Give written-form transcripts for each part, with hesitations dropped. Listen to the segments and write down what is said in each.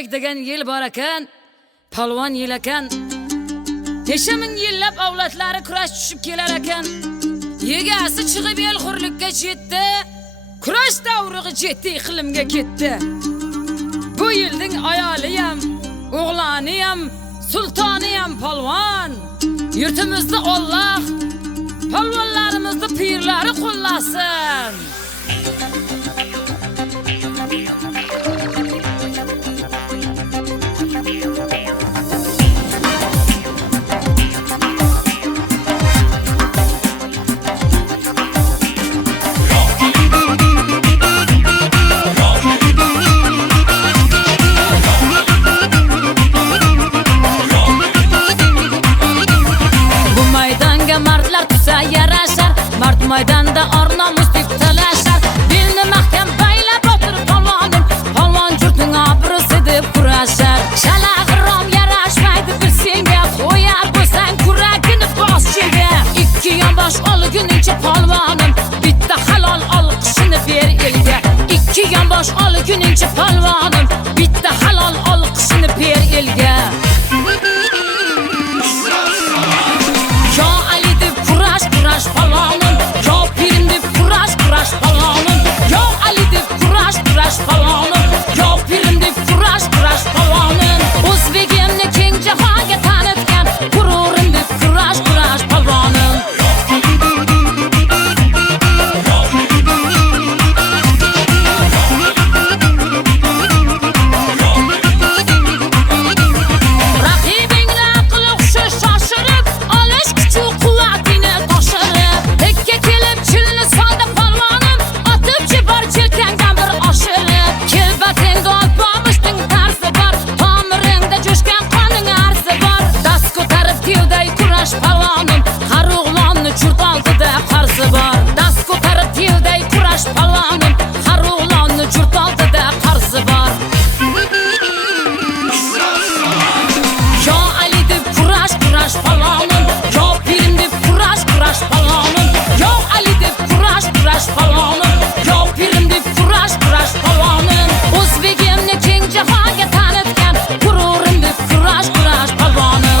Özbek degan yil bor ekan, palvon yil ekan. Necha ming yillab avlodlari kurash tushib kelar ekan. Yegasi chiqib el hurlikka yetdi. Kurash davriga yetdi, iqlimga ketdi. Bu yilning ayoliyam, o'g'loniyam, sultoniyam palvon. Yurtimizda Alloh palvonlarimizni pirlari qo'llasin. Mart maydanda ornamus deb talashar. Belni mahkam baylab o'tirib palvonim, palvon jurtning obro'si deb kurashar. Shalag'rom yarashmaydi bilsenga, qo'yar bo'lsang kuragini boschiga. Ikki yonbosh olguningcha palvonim, bitta halol olqishini ber elga. Ikki yonbosh olguningcha palvonim, bitta halol olqishini ber elga. Yo Ali deb kurash palvonim, yo pirim deb kurash palvonim, yo Ali deb kurash palvonim, yo pirim deb kurash palvonim. O'zbegimni keng jahonga tanitgan, gururim deb kurash palvonim. Raqibingni aqli hushi shoshirib, olish kuchi quvvatini toshirib, tekka kelib chilni solda palvonim, otib jibor jelkangdan bir oshirib. Kelbatingda olpomishding tarzi bor, tomiringda jo'shgan qoning arzi bor. Dast ko'tarib tevday kurash palvonim, har o'g'lonni jurt oldida qarzi bor. Dast ko'tarib tevday kurash palvonim, har o'g'lonni jurt oldida qarzi bor. Yo Ali deb kurash palvonim, yo pirim deb kurash palvonim, yo Ali deb kurash palvonim, yo pirim deb kurash palvonim. O'zbegimni keng jahonga tanitgan, gururim deb kurash palvonim.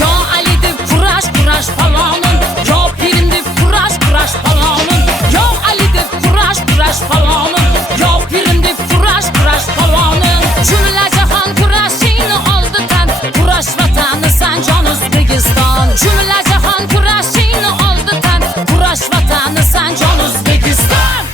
Yo Ali deb kurash palvonim, yo pirim deb kurash palvonim, yo Ali deb kurash palvonim, yo pirim deb kurash palvonim. Jumla jahon kurashingni oldidan, kurash vatani san jon O'zbekiston. Jumla jahon kurashingni oldidan, kurash vatani san jon O'zbekiston.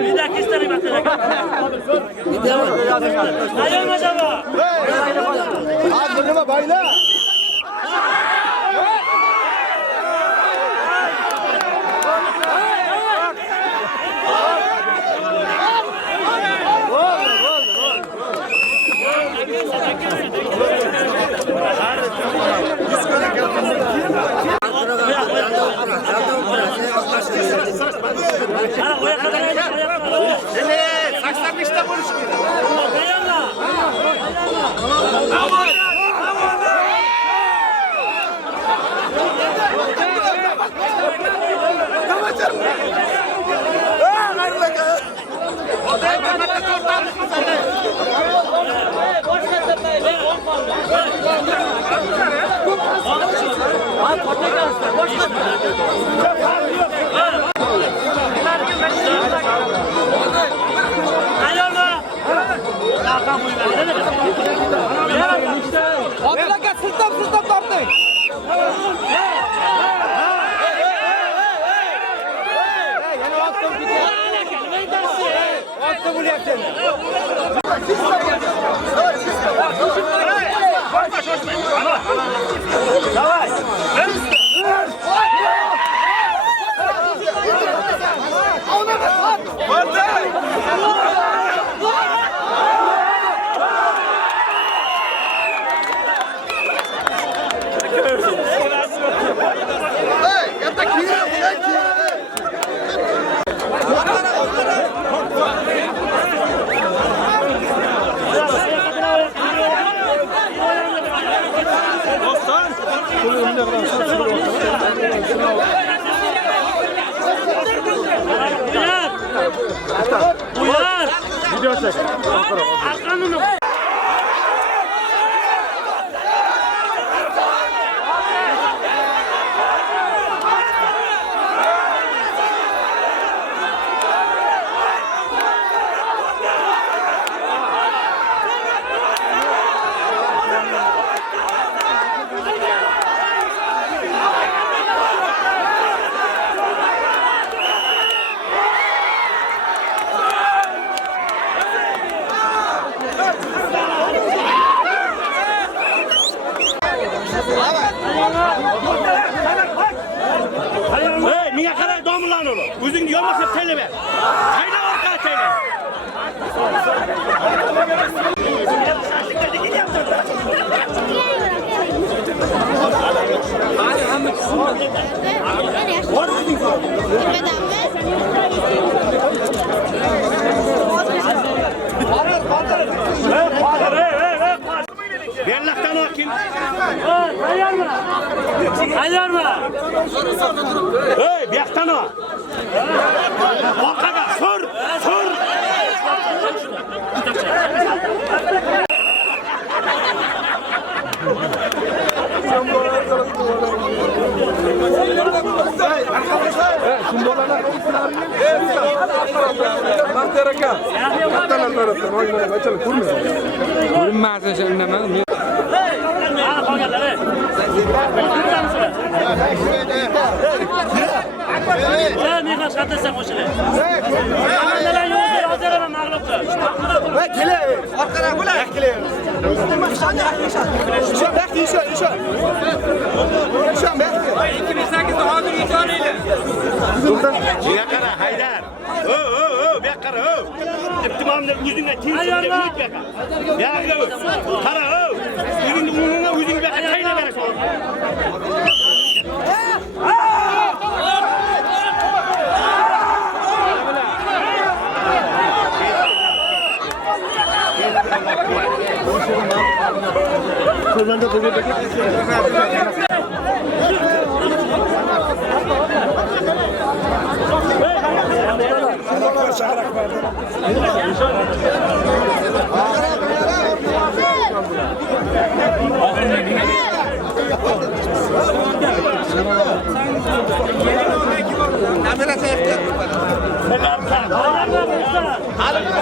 Bir dakika isterim mesela. Ayol mu acaba? Abi burnuma bayla. Saçlamışta konuşuyor. Abdülhakat sırtlam tartın. kabul edeceksin. Давай. Uyar. Video çek. Arkanını. Hey, niye kadar domulan onu? Üzün yolmasın telime. Tayla orta tayla. Bellaktan o kim? Hayır mı? Hey, bellaktan o. O kadar sor, sor. Ko'rinmasin o'sha undaman. Ya mehnat qatnashsa qo'shilay. Qandalar yo'q, hozir ham mag'lub qil. Va kele. Orqadan bo'la. Kele. İşan. Bak işan. İşan bak. 2008'de hozir inson edi. Sultan. Niye kara Haydar? Bir kara İptimamda yüzüne tinsin de ümit be kara. Ya kara yüzüne be kara tayla verir.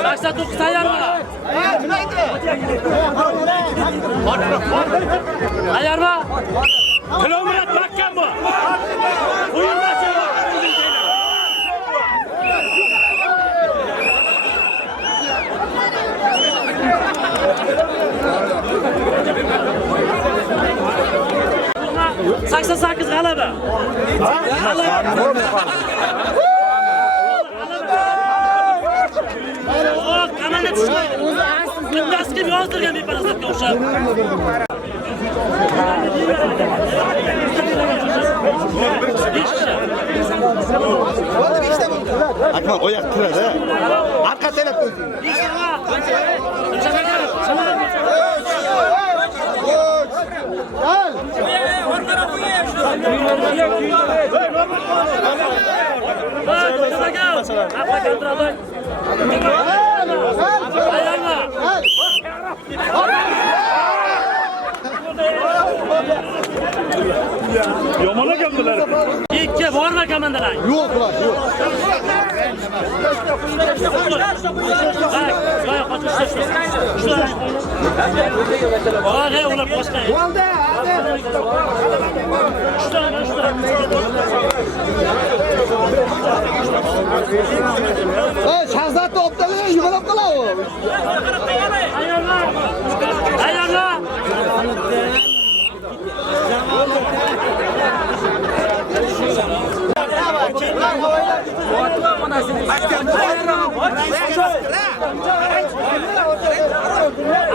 Kaçta dur sayar mı? Ayar mı? Kilometre bakkan bu. Uyulmasın bu. Saksa sakız g'alaba. Kanalga tushmay. Bittasi kim yozdirgan beparasatga o'xshab. Akmal oyak kiradi. Arqa telep qo'ying. Yomana geldiler. İlk borma komandalar. Yo'q, ular, yo'q. Bak, ular boshqa. Bo'ldi, hadi. Shahzodni optalab yuborib qoladi. Ayarlar.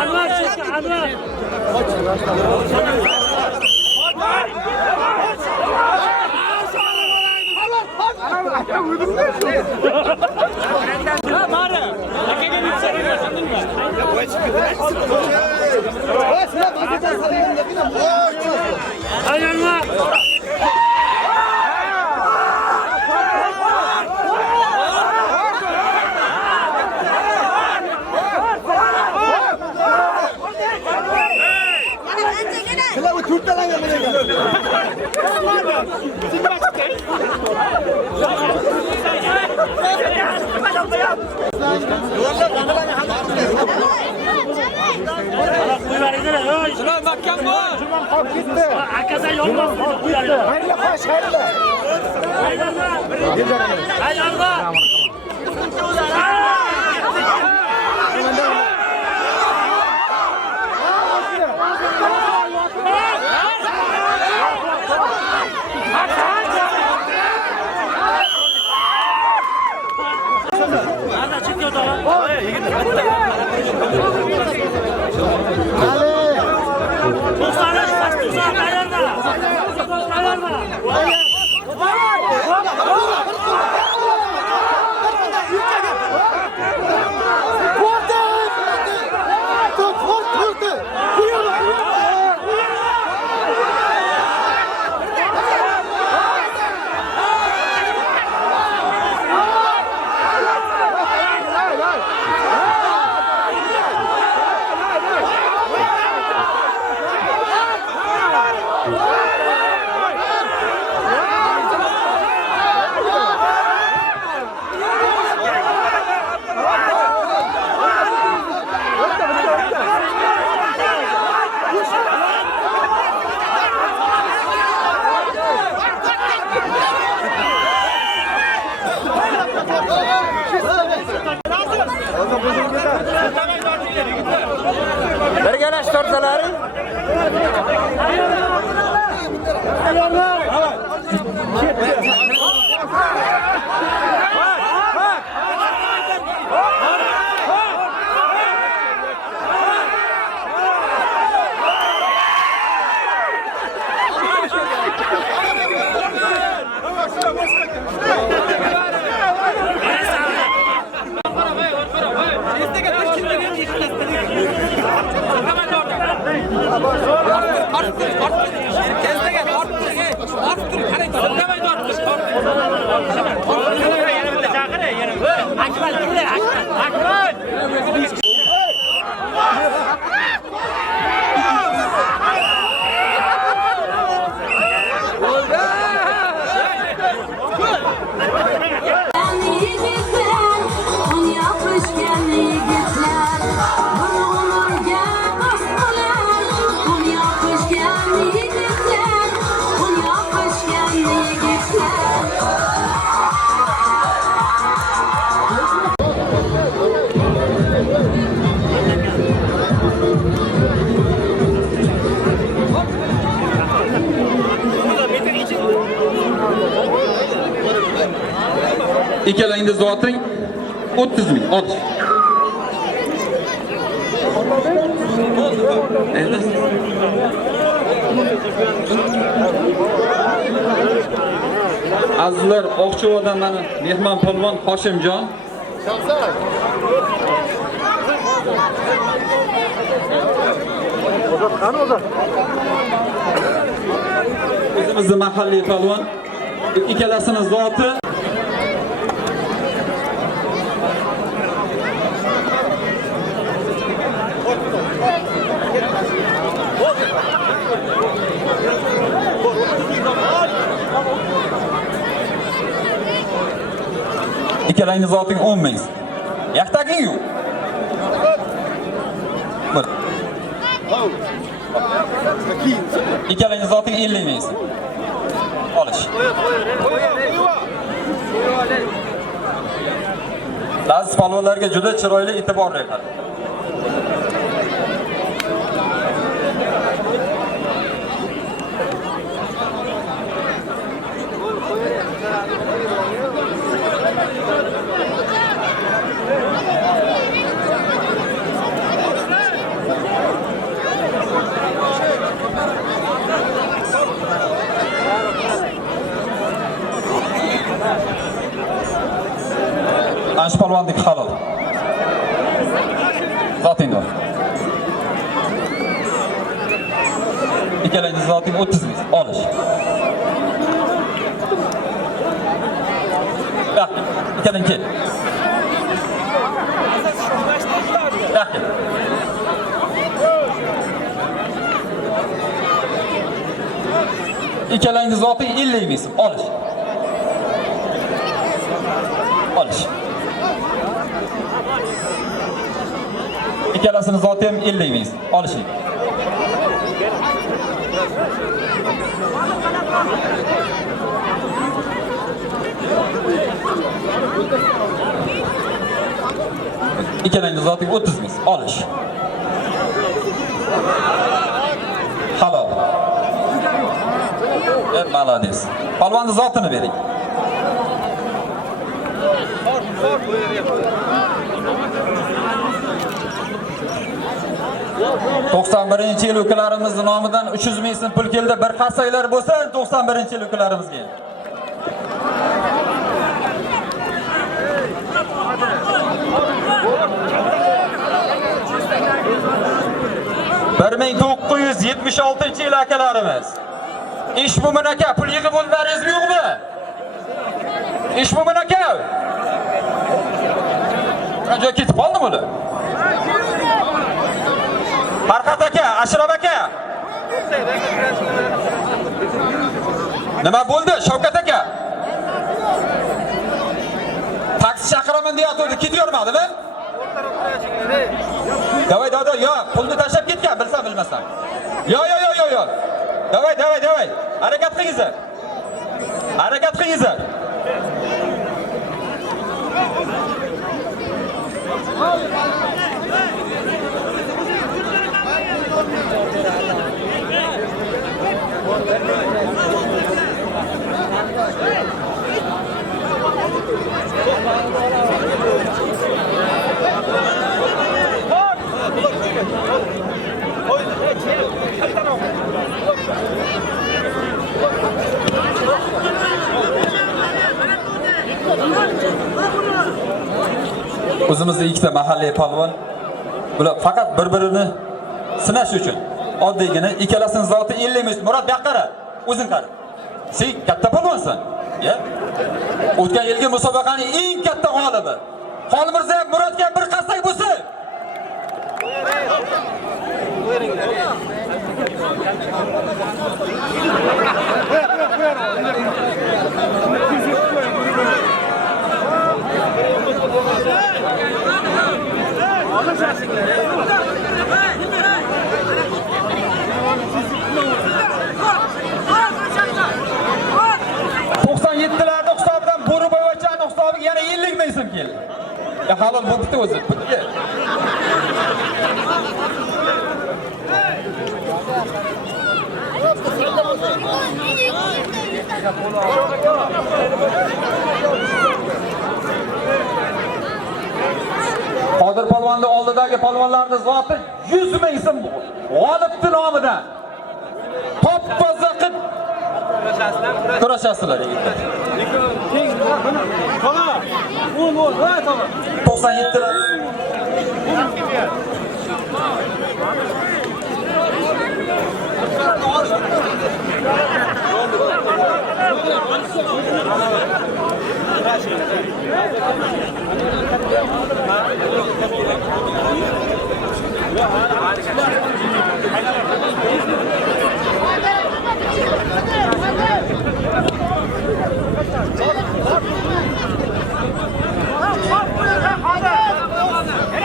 Anvar çıktı, Anvar. Ayarlar. Şulan mahkam bu. Arkadaşlar yolmaz. Hayırlı hoş hayırlı. Hayırlı. Birgalash tortalari. İkkalangiz zoting 30 ming. Ot. Azizlar, Oqcho'dan mana mehmon polvon Hoshimjon. O'zimizning mahalliy polvon. Ikkalasini zoti İkkalangiz zoting 10 ming. Yaqtaging yo'q. Bir. İkkalangiz zoting 50 ming. Olish. Ba'zi polvonlarga juda chiroyli e'tibor beradi. Ansh polvondek halol. Zotingda. İkkalangiz zoting 30 ming. Olish. Bak, ikkalang kel. Bak. ikkalangiz zoti 50 ming so'm. Olish. Olish. İkkalasini zoti ham 50 ming so'm. Olishing. İkkalangiz zoti 30 ming so'm. Olish. Halol. Malades. Polvonni zotini bering. ...91 yil ukalarimizni nomidan 300 ming so'm pul keldi. Bir qarsaklar bo'lsa 91 yil ukalarimizga. ...1976 yil akalarimiz. İş bu aka, pul yig'ib bo'ldilaringizmi yo'qmi? İş bu aka. Qancha ketib qoldi bular? Farqat aka, Ashraf aka. Nima bo'ldi, Shavkat aka? Taksi chaqiraman deyotdi, ketavermadimi? Davay, yo, pulni tashlab ketgan, bilsam bilmasam. Yo. Davay. Harakat qilingizlar. O'zimizda ikkita mahalliy polvon bular faqat bir-birini sinash uchun oddiygina ikkalasining zoti 50 ming. Murod Baqara, o'zing qara. Sen katta polvonsan. Ya. O'tgan yilgi musobaqaning eng katta g'olibi. Xolmirzayev Murodga bir qasak bo'lsa. hisobidan Bo'riboyvachchaning hisobiga yana 50 ming so'm keldi. Ya halol bu bitta o'zi. Bitta. Qodir polvonning oldidagi polvonlarning zoti 100 ming so'm g'olibning nomidan top-toza qilib kurashasizlar yigitlar. 97 lar.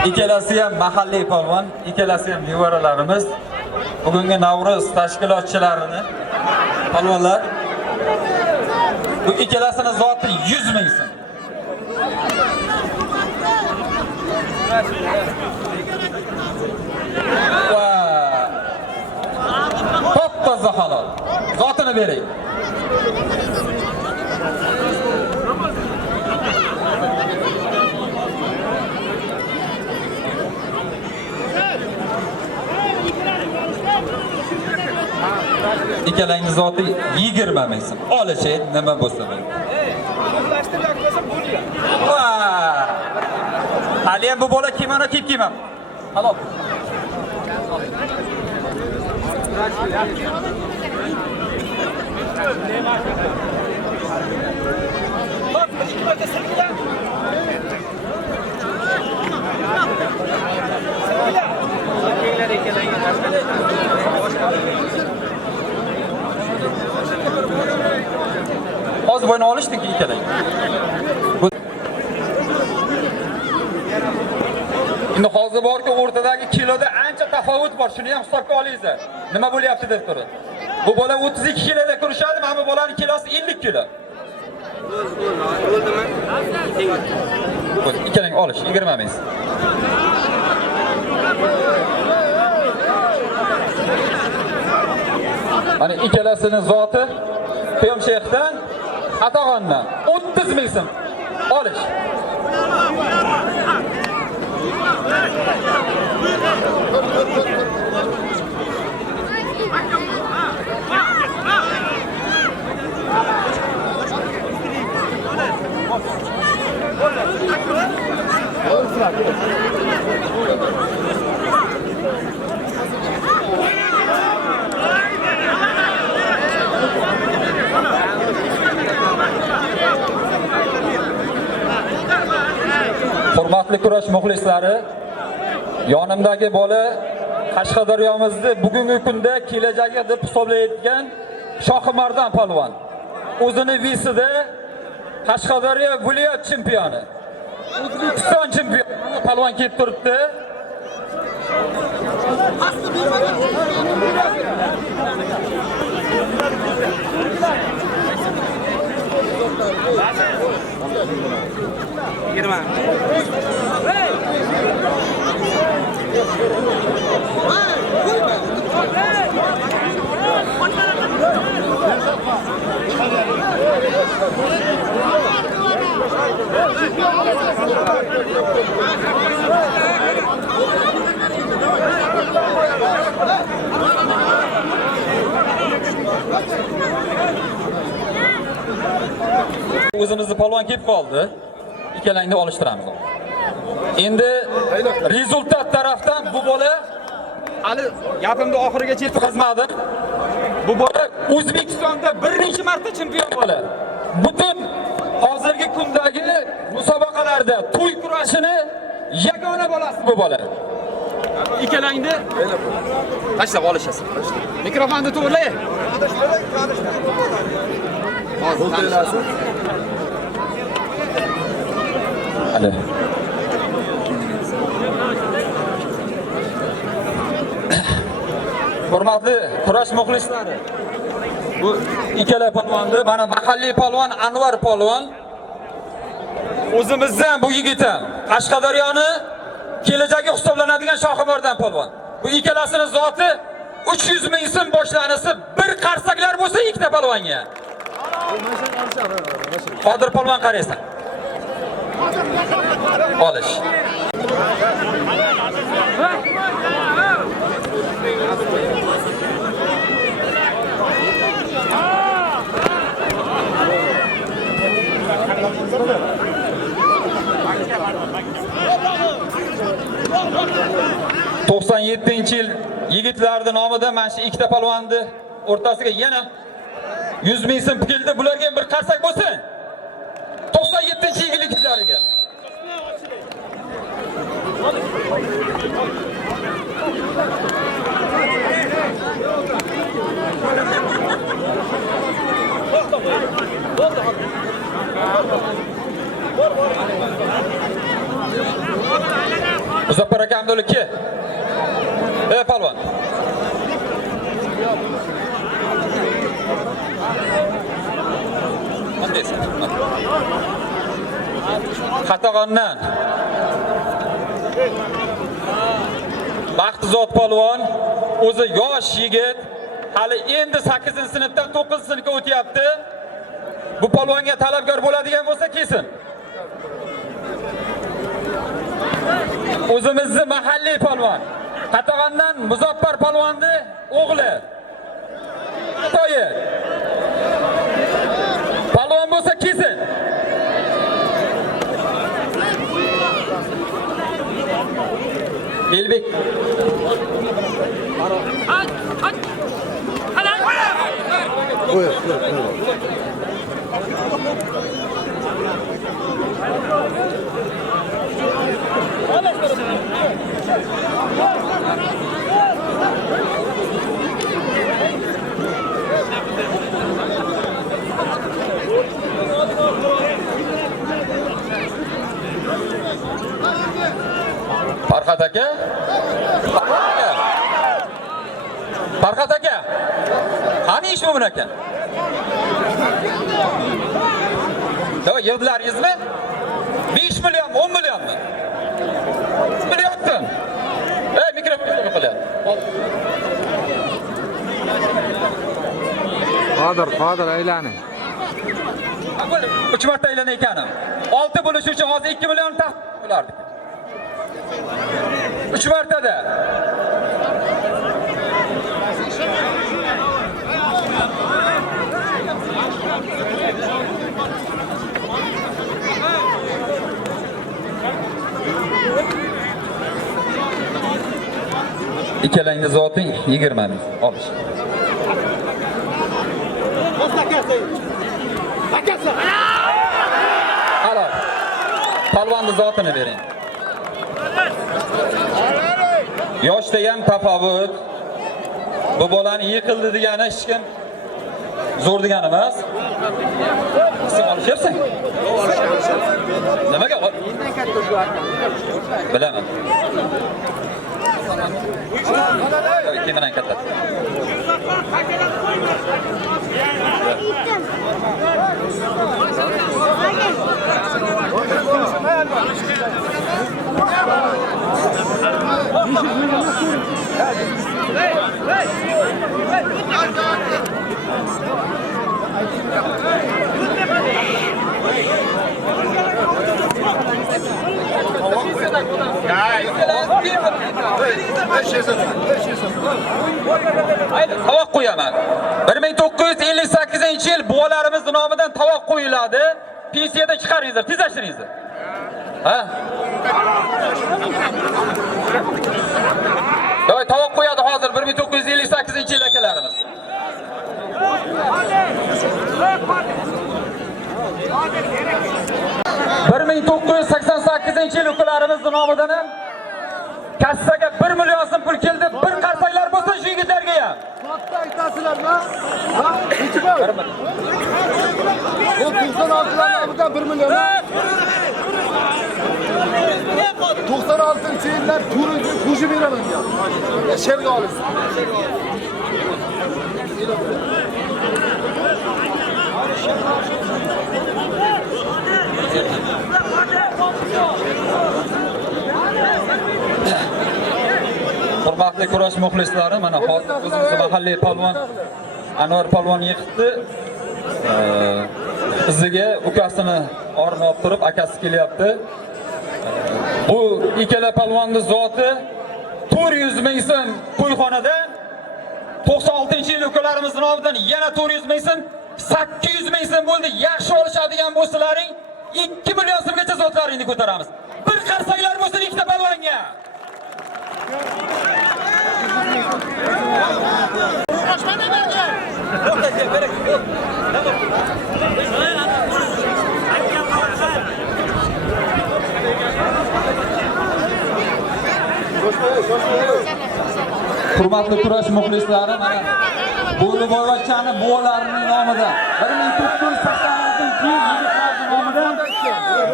İkkalasi ham mahalliy polvon, ikkalasi ham nevaralarimiz. Bugungi Navro'z tashkilotchilarini polvonlar. Bu ikkalasining zoti 100 ming so'm. Top-toza halol. Zotini bering. İkkalangiz zoti 20 ming so'm. Olishing nima bo'lsa bo'ldi. Hali ham bu bola kimono kiyib kelmam. Halol. yozib o'yna olishdiki ikkalang. Endi hozir borki o'rtadagi kiloda ancha tafovut bor. Shuni ham hisobga olingizlar. Nima bo'lyapti deb turib. Bu bola 32 kiloda kurashadi, mana bu bolaning kilosi 50 kilo. Bo'l, ikkalang olish 20 ming. Mana ikkalasining zoti Qiyomshayxdan Atag'ondan 30 ming so'm olish. Hurmatli kurash muxlislari, yonimdagi bola Qashqadaryomizda bugungi kunda kelajagi deb hisoblayotgan Shohimardon polvon. O'zini visida Qashqadaryo viloyat chempioni, O'zbekiston chempioni polvon kelib turibdi. O'zimizni polvon kelib qoldi. Ikkalangni olishtiramiz. Endi rezultat tarafdan bu bola hali gapimni oxirigacha yetkazmadim. Bu bola O'zbekistonda birinchi marta chempion bola. Butun hozirgi kundagi musobaqalarda to'y kurashini yagona bolasi bu bola. Ikkalangni tashlab olishasiz. Mikrofonni to'g'rilay. Hadi. Hurmatli kurash muxlislari, bu ikkala polvonni, mana mahalliy polvon Anvar polvon, o'zimizdan bu yigit ham Qashqadaryoni kelajagi hisoblanadigan Shohimardon polvon. Bu ikkalasining zoti 300 ming so'm boshlanisi bir qarsaklar bo'lsa ikkita polvonga. Qodir polvon qaraysan. Olish. To'qson yettinchi yil yigitlarning nomidan mana shu ikkita polvonni o'rtasiga yana 100 ming so'm keldi. Bularga bir qarsak bo'lsin. 97 yil yigitlariga. Muzaffar aka Abdullaki. Polvon. Qatag'ondan Baxtizod polvon o'zi yosh yigit, hali endi 8-sinfdan 9-sinfga o'tyapti. Bu polvonga talabgor bo'ladigan bo'lsa kelsin. O'zimizning mahalliy polvon Qatag'ondan Muzaffar polvonni o'g'li To'yi polvon bo'lsa kelsin. Elbek. Buyur. aka. Qani ish bu aka? To'g'ri, yig'dilaringizmi? 5 million, 10 millionmi? Bilyaptim. Mikrofonni qo'yib. Qodir aylaning. 3 marta aylanay ekanim. 6 bo'lish uchun hozir 2 million taxt bo'lardi. 3 martada. İkkalangiz zoting 20 ming olish. Halol. Palvonni zotini bering. Yosh degan tafovut. Bu bolani yiqildi degani hech kim zo'r degani emas. Sen olishyapsan? Nimaga? Bilaman. Kim bilan katta? Tovoq qo'yaman. 1958-yil bolalarimiz nomidan tovoq qo'yiladi. Pensiyada chiqaringizlar, tezlashtiringizlar. Ha? To'y tovoq qo'yadi hozir 1958-yil akalarimiz. Bir 1988-yil ukalarimiz nomidan ham kassaga 1 million so'm pul keldi. Bir qarsaklar bo'lsa shu yigitlarga ham. Katta aytasizlarmi? Ha? Nechi bor? 96'lardan 1 million. 96-yillar turini qo'shib beraman ya. Sherga olasiz. Hurmatli kurash muxlislari, mana hozir o'zimiz mahalliy palvon Anvar palvon yiqitdi. Qiziga ukasini ornab turib, akasi kelyapti. Bu ikkala palvonning zoti 400 ming so'm to'yxonada 96-yil ukalarimiz nomidan yana 400 ming so'm 800 ming so'm bo'ldi. Yaxshi olishadigan bo'lsalaring 2 million so'mgacha zotlaringni ko'taramiz. Bir qarsaklar bo'lsin ikkita palvonga. Hurmatli kurash muxlislari, mana Bo'riboyvachchani buvalarining nomidan 1986-yil yigitlarning nomidan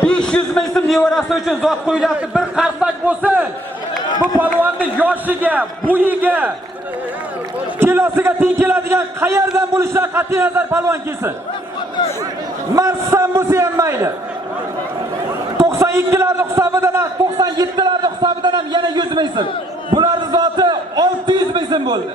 500 ming so'm nevarasi uchun zot qo'yilyapti. Bir qarsak bo'lsin. Bu palvonning yoshiga, bo'yiga, kilosiga teng keladigan qayerdan bo'lishidan qat'iy nazar palvon kelsin. Marsdan bo'lsa ham mayli. 92'larda hisobidan ham, 97'larda hisobidan ham yana 100 ming so'm. Bularning zoti 600 ming so'm bo'ldi.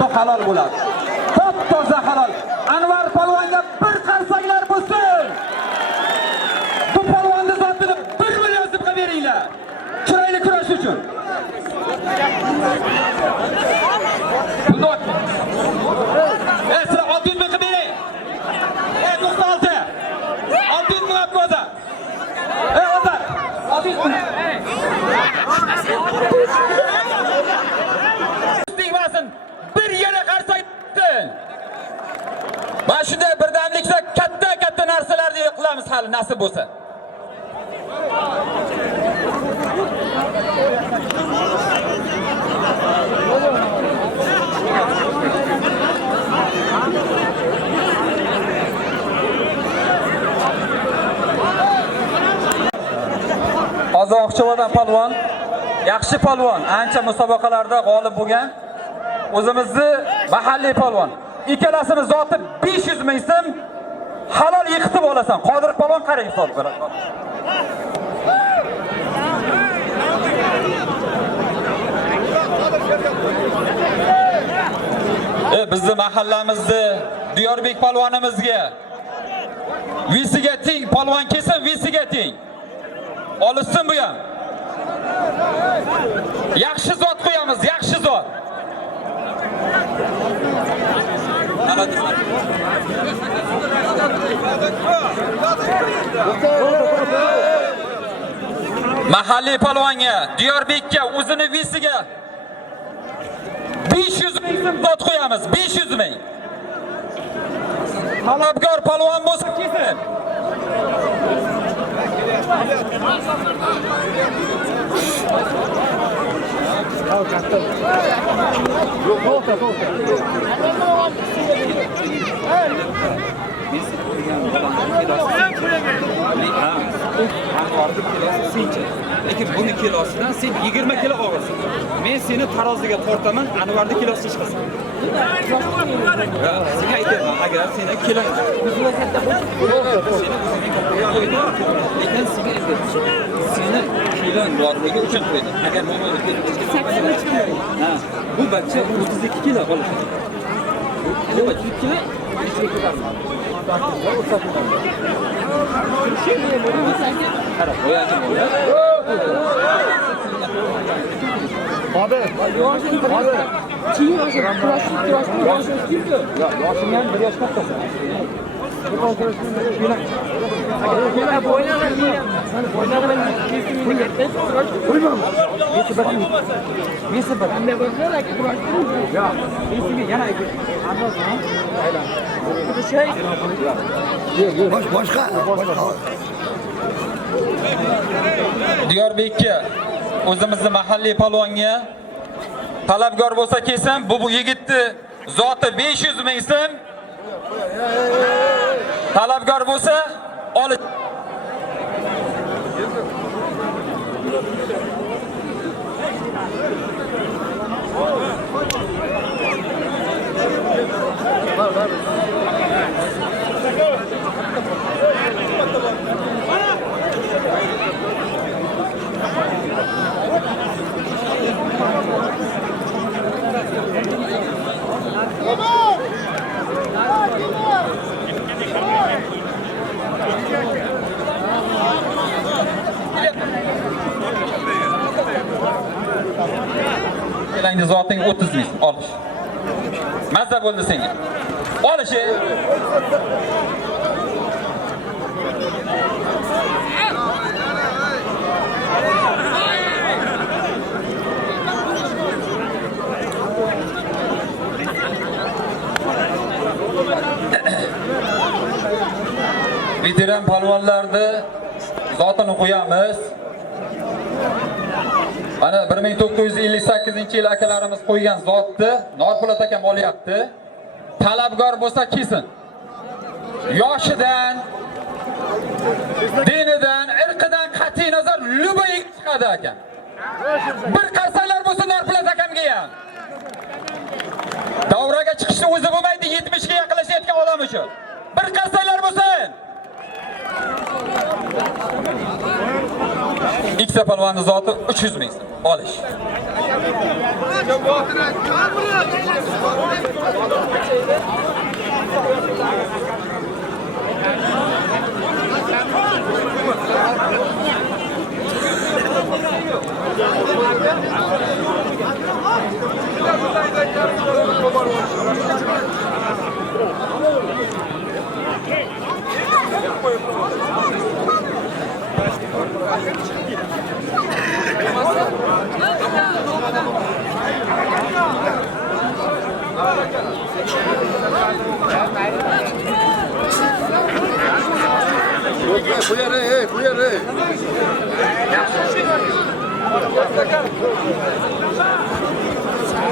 Bu halol bo'ladi. Top toza halol. Anvar palvonga bir qarsaklar bo'lsin. Bu palvonning zotini 1 million so'mga beringlar. Chiroyli kurash uchun. Bundoq. Sizlar 600 ming bering. 96. 600 ming olib qo'ysa. Ozar. 600 ming. Bir yana qarsakdi. Mana shunday birdamlikda katta narsalarni qilamiz hali nasib bo'lsa. Oqchovodan polvon, yaxshi polvon, ancha musobaqalarda g'olib bo'lgan. O'zimizni mahalliy polvon. Ikkalasini zoti 500 ming so'm halol yiqitib olasan. Qodir polvon qarang hisob qiladi. Bizni mahallamizni Diyorbek polvonimizga visiga teng polvon kelsin, visiga teng. Olishsin bu ham. Yaxshi zot qo'yamiz, yaxshi zot. Mahalliy polvonga, Diyorbekka o'zini visiga 500 ming so'm zot qo'yamiz, 500 ming. Talabgor polvon bo'lsa kelsin. Lekin buni kilosidan sen 20 kilo og'irsan. Men seni taroziga tortaman, Anvarni kilosiga chiqasan. Senga aytaman, agar seni kilang lekin senga seni kilang borligi uchun qo'ydim. Agar momoni ha, bu bachcha 32 kilo bo'ladi. Bu bachcha 2 kilo Diyorbekka o'zimizni mahalliy polvonga talabgor bo'lsa kelsin, bu yigitni zoti 500 ming so'm. Talabgor bo'lsa olish. Kelangni zoting 30 ming olish. Mazza bo'ldi senga. Olishi. Veteran polvonlarni zotini qo'yamiz. Mana 1958-yil akalarimiz qo'ygan zotni Norpo'lat akam olyapti. Talabgor bo'lsa kelsin. Yoshidan, dinidan, irqidan qat'iy nazar luboy chiqadi ekan. Bir qarsanglar bo'lsa Norpo'lat akamga ham. Davraga chiqishni o'zi bo'lmaydi, 70 ga yaqinlashayotgan odam uchun. Bir qarsanglar bo'lsin. Iksa polvonni zoti 300 ming olish.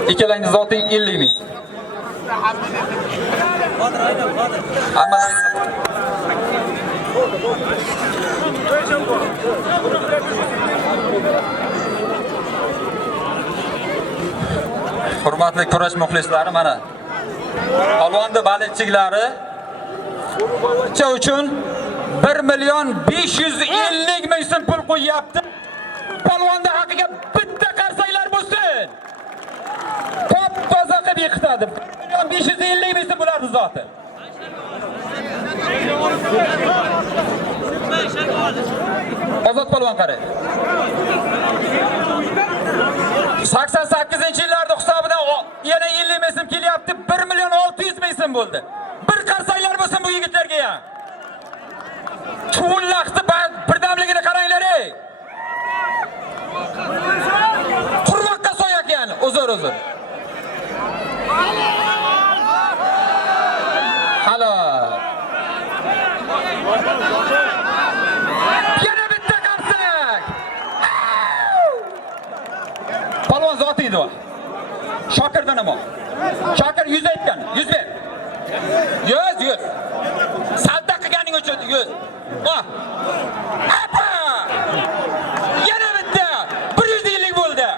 İkilangni zoting 50 ming. Hamma Hurmatli kurash muxlislari, mana Polvonda baletchiklari uchun 1.550.000 so'm pul qo'yyapti. Polvonda haqiga bitta qarsaklar bo'lsin. Top toza qilib yiqitadi. 1.550.000 so'm bularning zoti. Ozod polvon qarang. 88-yillarda hisobidan yana 50 so'm kelyapti. 1.600.000 so'm bo'ldi. Bir qarsaklar bo'lsin bu yigitlarga ham. Chuvullaqni birdamligini qaranglar-ey. Qurvoqqa so'yakan, uzr. Halol. Yana bitta qarsak. Polvon zoti edi u. Shokirdan ham. Shokir 100 aytgan, 100 ber. 100. Salta qilganing uchun 100. Apa! Yana bitta 150 bo'ldi.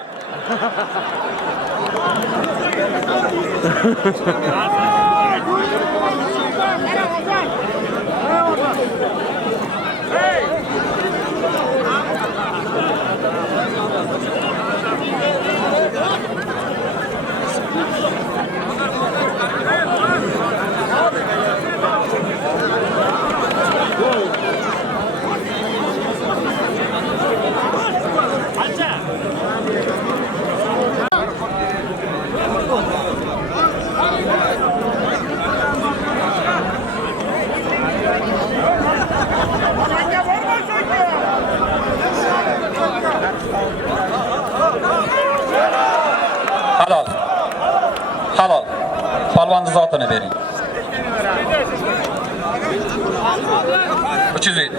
Halol. Polvonni zotini bering. 300 edi.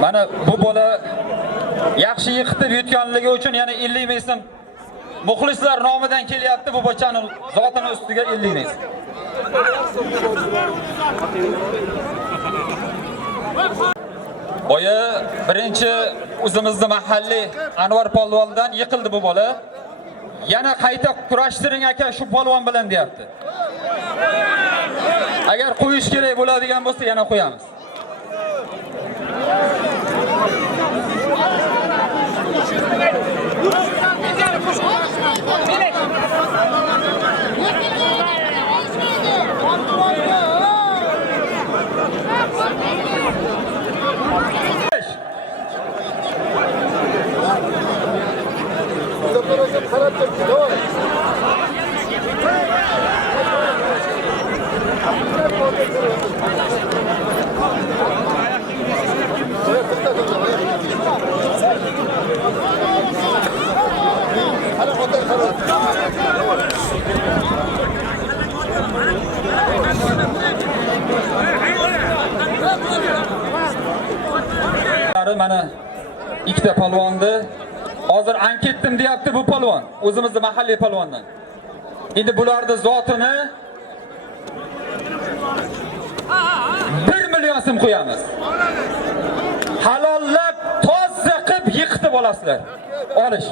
Mana bu bola yaxshi yiqitib yutganligi uchun yana 50 ming so'm muxlislar nomidan kelyapti. Bu bochaning zotini ustiga 50 ming. Boya birinchi o'zimizning mahalliy Anvar polvondan yiqildi bu bola. Yana qayta kurashtiring aka shu polvon bilan deyapti. Agar qo'yish kerak bo'ladigan bo'lsa yana qo'yamiz. Mana ikkita polvonni hozir anketdim deyapti bu polvon. O'zimizning mahalliy polvondan. Endi bularning zotini 1 million so'm qo'yamiz. Halollab toza qilib yiqitib olasizlar. Olish.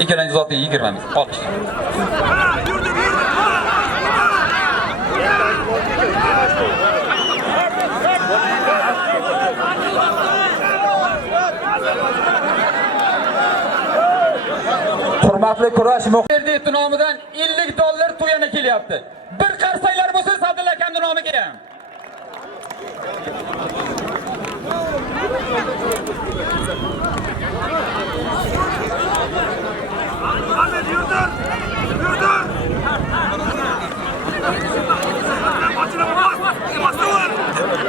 İkkilanchi zotni 20 ming. Olish. Hurmatli kurash muxbirlik nomidan $50 to'yana kelyapti. Bir qarsaklar bo'lsa Sadil akamning nomiga ham.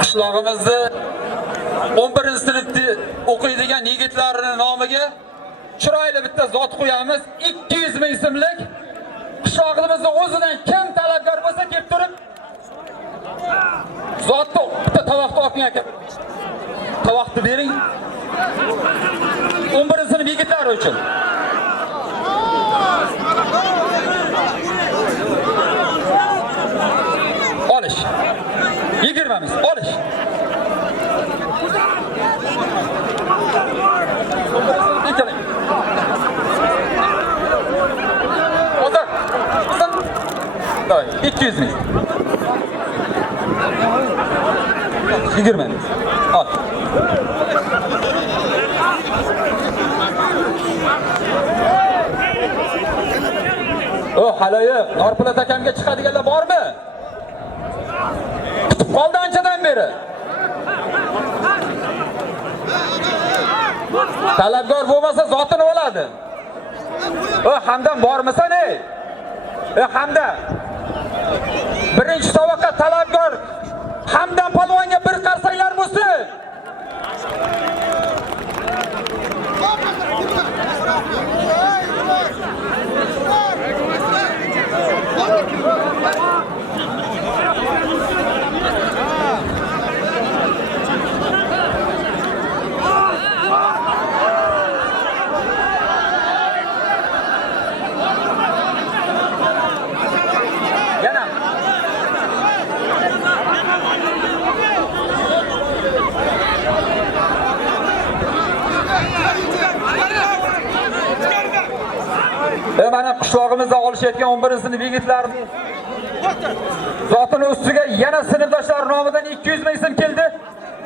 Qishlog'imizda 11-sinfda o'qiydigan yigitlarning nomiga chiroyli bitta zot qo'yamiz. 200 ming so'mlik. Qishlog'imizda o'zidan kim talabgor bo'lsa kelib turib Zotni bitta tovoqni olib aka. Tovoqni bering. 11-sinf yigitlari uchun. Olish. 20 ming. Olish. Ikkalang. Hozir. 200 ming. 20 ming. Al. Hali yo'q. Norpo'lat akamga chiqadiganlar bormi? Kutib qoldi anchadan beri. Talabgor bo'lmasa zotini oladi. Hamdam bormisan ey? Hamdam. Birinchi tovoqqa talabgor Hamdam polvonga bir qarsanglar bo'lsin. Mana qishlog'imizda olishayotgan 11-sinf yigitlarni zotini ustiga yana sinfdoshlar nomidan 200 ming so'm keldi.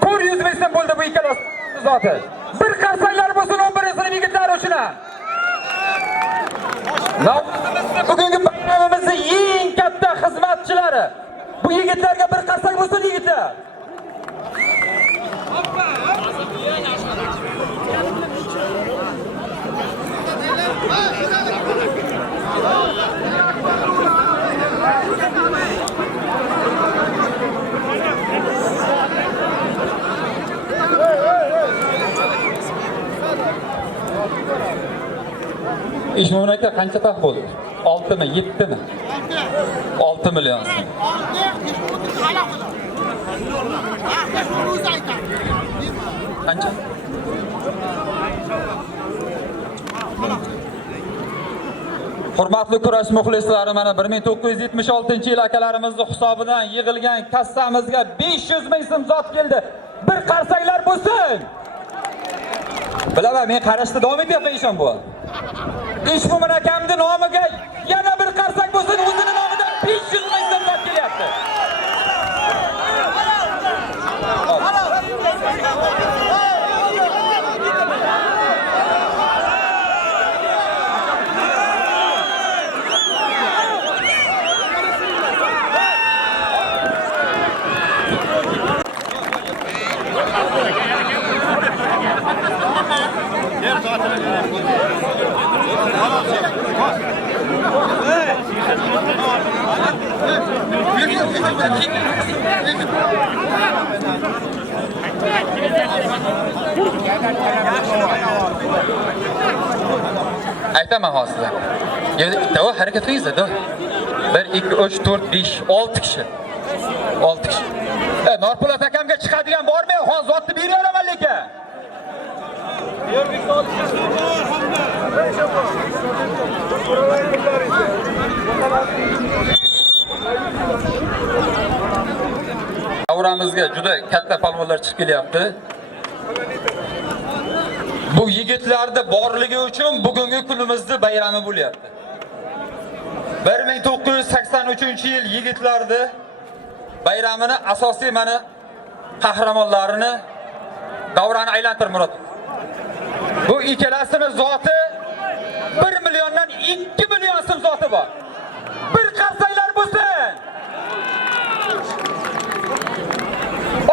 400 ming so'm bo'ldi bu ikkalasi zoti. Bir qarsanglar bo'lsin 11-sinf yigitlari uchun. Bugungi bayramimizning eng katta xizmatchilari. Bu yigitlarga bir qarsang bo'lsin yigitlar. İşmo'nun aka qancha taq bo'ldi? 6 mi, 7 mi? 6 million. Qancha? Hurmatli kurash muxlislari, mana 1976-yil akalarimizning hisobidan yig'ilgan kassamizga 500 ming so'm zot keldi. Bir qarsanglar bo'lsin. Bilaman, men qarashda davom etyapman ishon bu. İşmo'nun akamning nomiga yana bir qarsang bo'lsin, o'zining nomidan 500 ming so'm zot kelyapti. Aytaman hozir. Davom harakat qilingizlar, davom. 1 2 3 4 5 6 kishi. 6 kishi. Norpo'lat akamga chiqadigan bormi? Hozir zotni beraman lekin. Davramizga juda katta palvonlar chiqib kelyapti. Bu yigitlarda borligi uchun bugungi kunimizda bayrami bo'lyapti. 1983-yil yigitlarda bayramini asosiy mana qahramonlarini davrani aylantir Murod. Bu ikkalasini zoti 1 milliondan 2 million so'm zoti bor. Bir qarsanglar bo'lsin.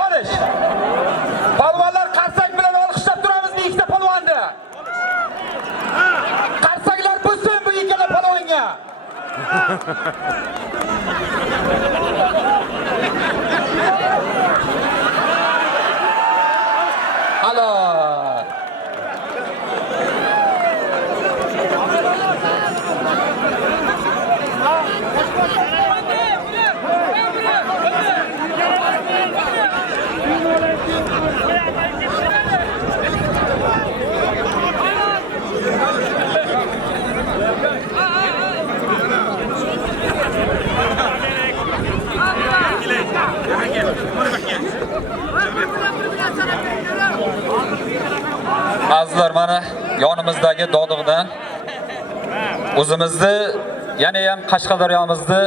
Olish. Palvonlar qarsang bilan olqishlab turamiz bu ikkita palvonni. Qarsanglar bo'lsin bu ikkala palvonga. Alo. Azizlar, mana yonimizdagi Dodiqdan o'zimizni, yana ham Qashqadaryomizda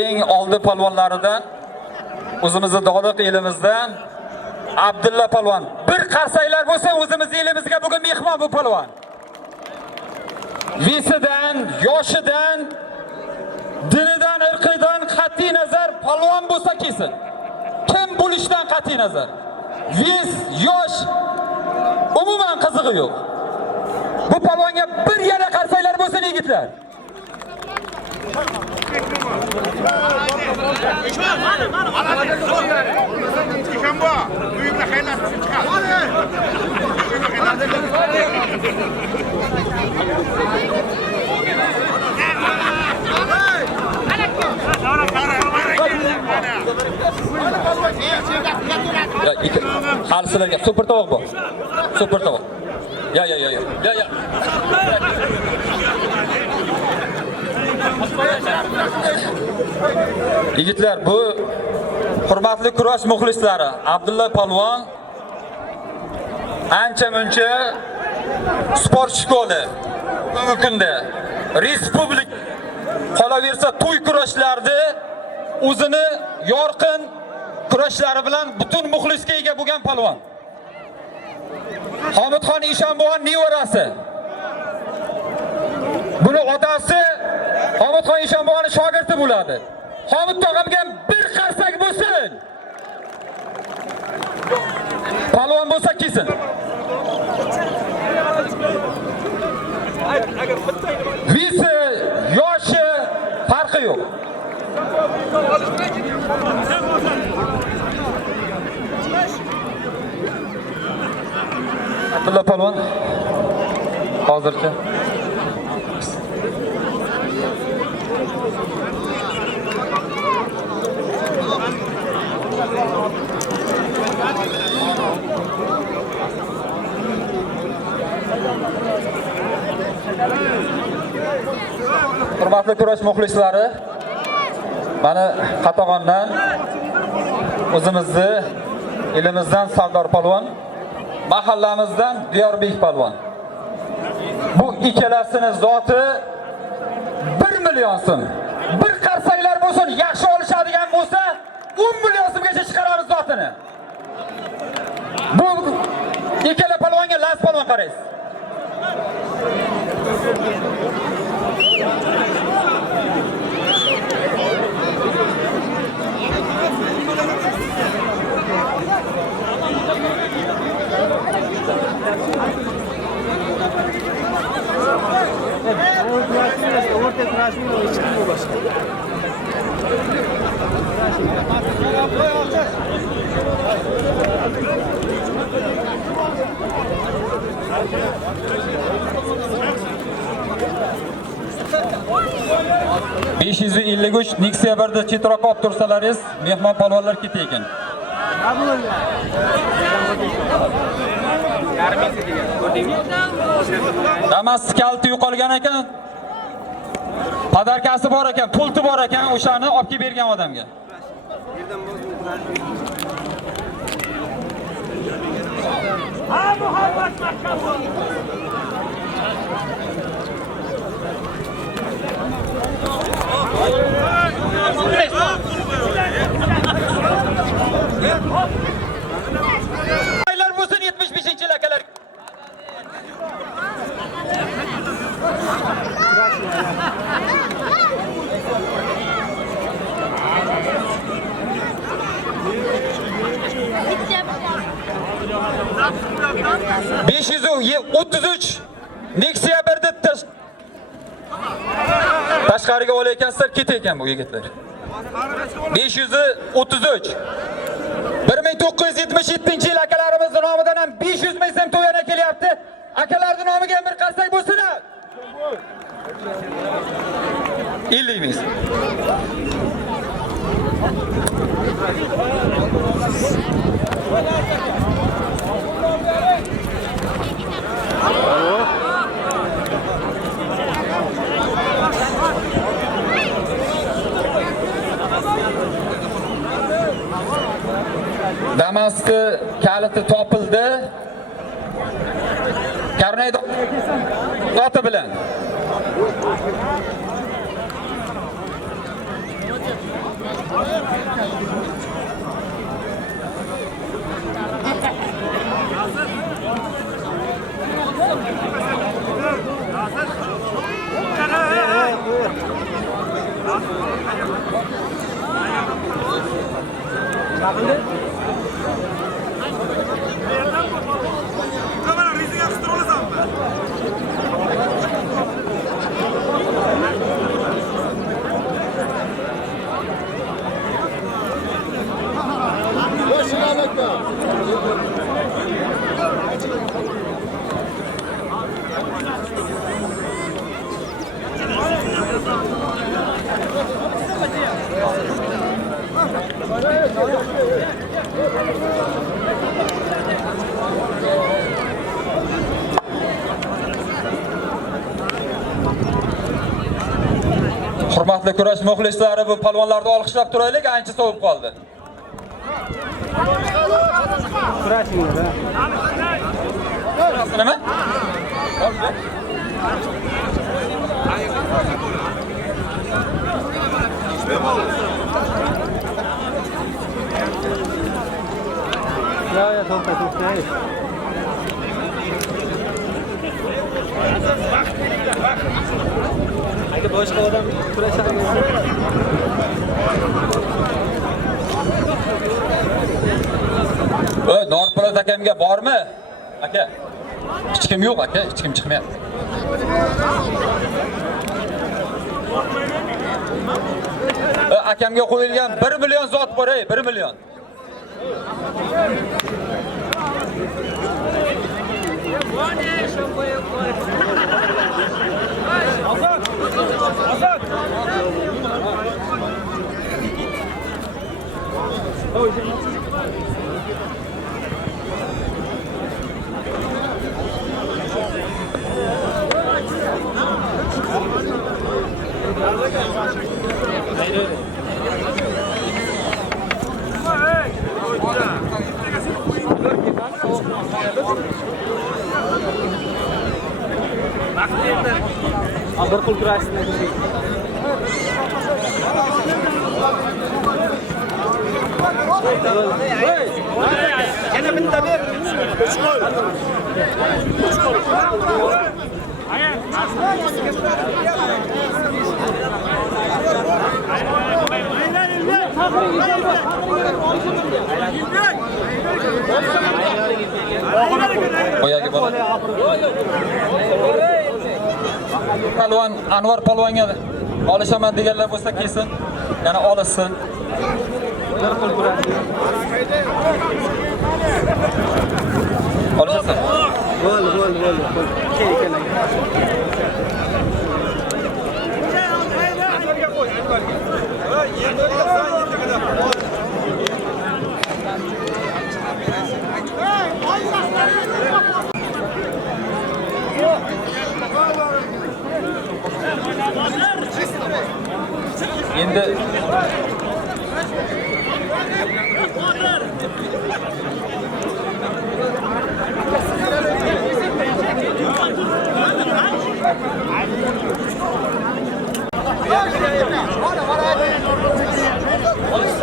eng oldi palvonlaridan, o'zimizni Dodiq elimizdan Abdulla palvon. Bir qarsaylar bo'lsa, o'zimiz elimizga bugun mehmon bu palvon. Visidan, yoshidan, dinidan, irqidan qat'iy nazar palvon bo'lsa kelsin. Kim bo'lishdan qat'iy nazar. Vis, yosh umuman qizig'i yo'q. Bu palvonga bir yana qarsaylar bo'lsin yigitlar. Hal sizlarga super tovuq bu. Super tovuq. Ya. Yigitlar, bu hurmatli kurash muxlislari, Abdulla palvon ancha-muncha sport shkoli bugungi kunda respublik qolaversa to'y kurashlarida o'zini yorqin kurashlari bilan butun muxlisga ega bo'lgan palvon. Hamidxon Eshonbo'g'on nevarasi. Buni otasi Hamidxon Eshonbo'g'onning shogirdi bo'ladi. Hamid tog'amga bir qarsak bo'lsin. Palvon bo'lsa kelsin. Visi, yoshi farqi yo'q. Abdulla palvon hozircha hurmatli kurash muxlislari, mana Qatag'ondan o'zimizni elimizdan Sardor palvon, mahallamizdan Diyorbek palvon. Bu ikkalasini zoti 1 million so'm. Bir qarsaklar bo'lsin, yaxshi olishadigan bo'lsa 10 million so'mgacha chiqaramiz zotini. Bu ikkala palvonga las palvon qaraysiz. $553 Nexia 1da chetroq olib tursalaringiz, mehmon palvonlar ketaykan. Damas kalti yo'qolgan ekan. Padarkasi bor ekan, pulti bor ekan, o'shani olib kelib bergan odamga. Ha, muhabbat makkabu. Aylar bo'lsin 75-yil akalar. $533 Nexia 1da tashqariga olayotgansizlar, ketaykan bu yigitlar. 533 1977-yil akalarimizning nomidan ham 500 ming so'm to'yana kelyapti. Akalarning nomiga ham bir qarsak bo'lsin. 50 ming. Damas'ni kaliti topildi. Karnay zoti bilan. Hurmatli kurash muxlislari, bu palvonlarni olqishlab turaylik, ancha sovib qoldi. Kurashinglar. Nima? Ya, to'xta. Aka boshqa odam kurashadi. Norpo'lat akamga bormi? Aka. Hech kim yo'q aka, hech kim chiqmayapti. Akamga qo'yilgan 1 million zot bor, 1 million. Bir pul kurashdi. Yana bitta ber. 3 qo'l. Qo'yagi bola. Palvon Anvar palvonga olishaman deganlar bo'lsa kelsin. Yana olishsin. Olishasan. Bo'ldi. Keling. Endi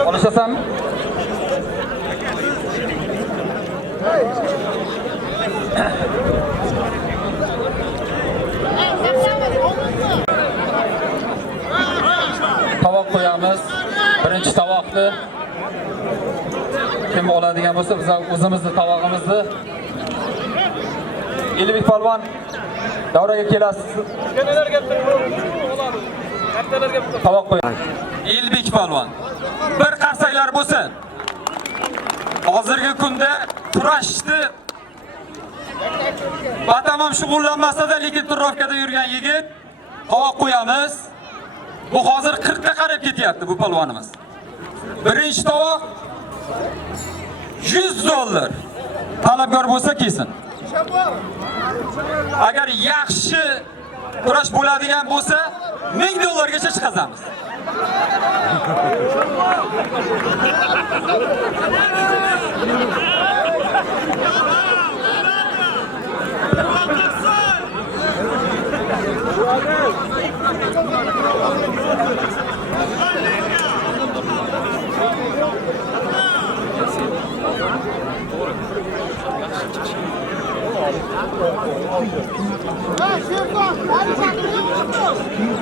olishasanmi? Tovoq qo'yamiz. Birinchi tovoqni kim oladigan bo'lsa, biz o'zimizni tovog'imizni Elbek polvon davraga kelasiz. Tovoq qo'ying. Elbek polvon. Bir qarsaklar bo'lsin. Hozirgi kunda kurashni batamam shug'ullanmasa-da, lekin turrovkada yurgan yigit tovoq qo'yamiz. Bu hozir 40 ga qarab ketyapti bu polvonimiz. Birinchi tovoq $100. Talabgor bo'lsa kelsin. Agar yaxshi kurash bo'ladigan bo'lsa $1000 gacha chiqazamiz.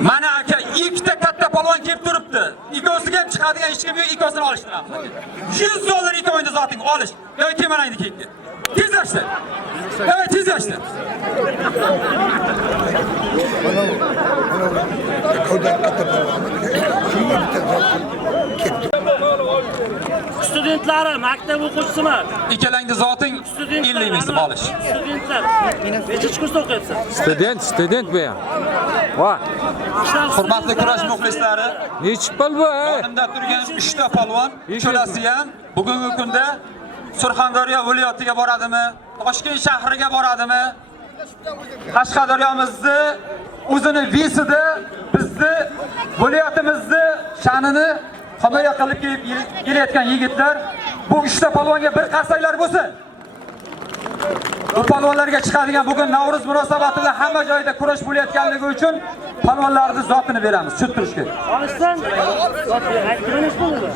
Mana aka ikkita katta polvon kelib turibdi. Ikkosiga ham chiqadigan hech kim yo'q, ikkosini olishtiramiz. $100 ikki o'yinda zoting olish. Yo'q, kelmaydi ketdi. Tezlashdi. Evet, tezlashdi. Studentlari, maktab o'quvchisimi? Ikkalangni zoting 50 ming so'm olish. Studentlar. Nechchi kursda o'qiyapsiz? Student bu ham. Va, Hurmatli kurash muxlislari, nechta pul bu? yonimda turgan 3 ta polvon, cho'lasi ham bugungi kunda Surxondaryo viloyatiga boradimi, Toshkent shahriga boradimi? Qashqadaryomizni o'zini vesida bizni viloyatimizni sha'nini himoya qilib kelayotgan yigitlar, bu 3 ta polvonga bir qarsaklar bo'lsin. Bu polvonlarga chiqadigan bugun Navro'z munosabatida hamma joyda kurash bo'layotganligi uchun polvonlarning zotini beramiz, tushuntirishga. Olishsan, aytganiz bo'ldi.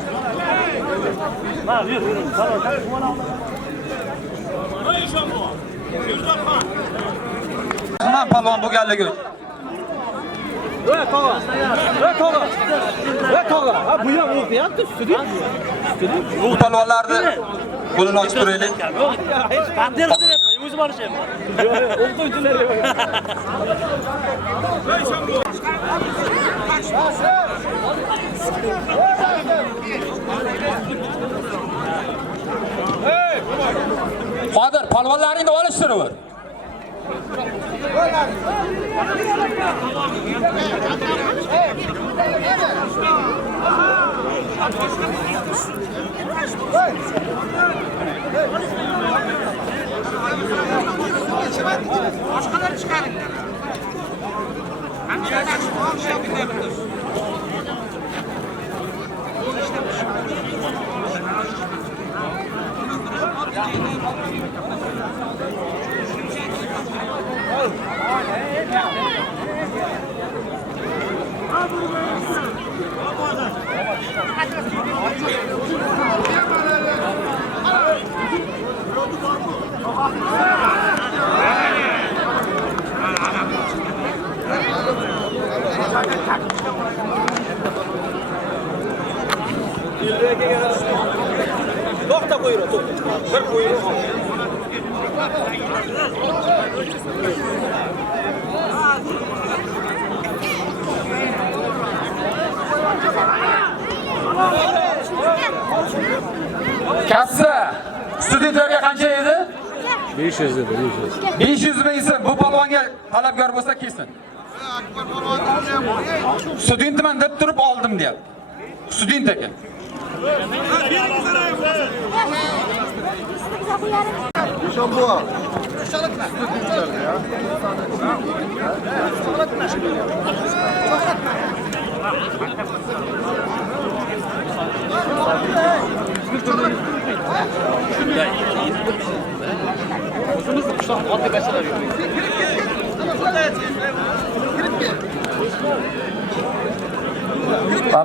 Ha, yur. Hamma polvon bo'lganligi uchun. Bu ham o'qiyapti, student. Bu polvonlarni qo'lini ochib turaylik. Qanday qilyapman? O'zim olishyapman. O'qituvchilar Qodir, polvonlaringni olishtirib. boshqalar chiqaringlar. To'xta qo'yira, to'xta. Bir qo'yira. Kassa studentlarga qancha edi? 500 edi, 500. 500 ming so'm. Bu polvonga talabgor bo'lsa kelsin. Studentman deb turib oldim deyapti. Student ekan.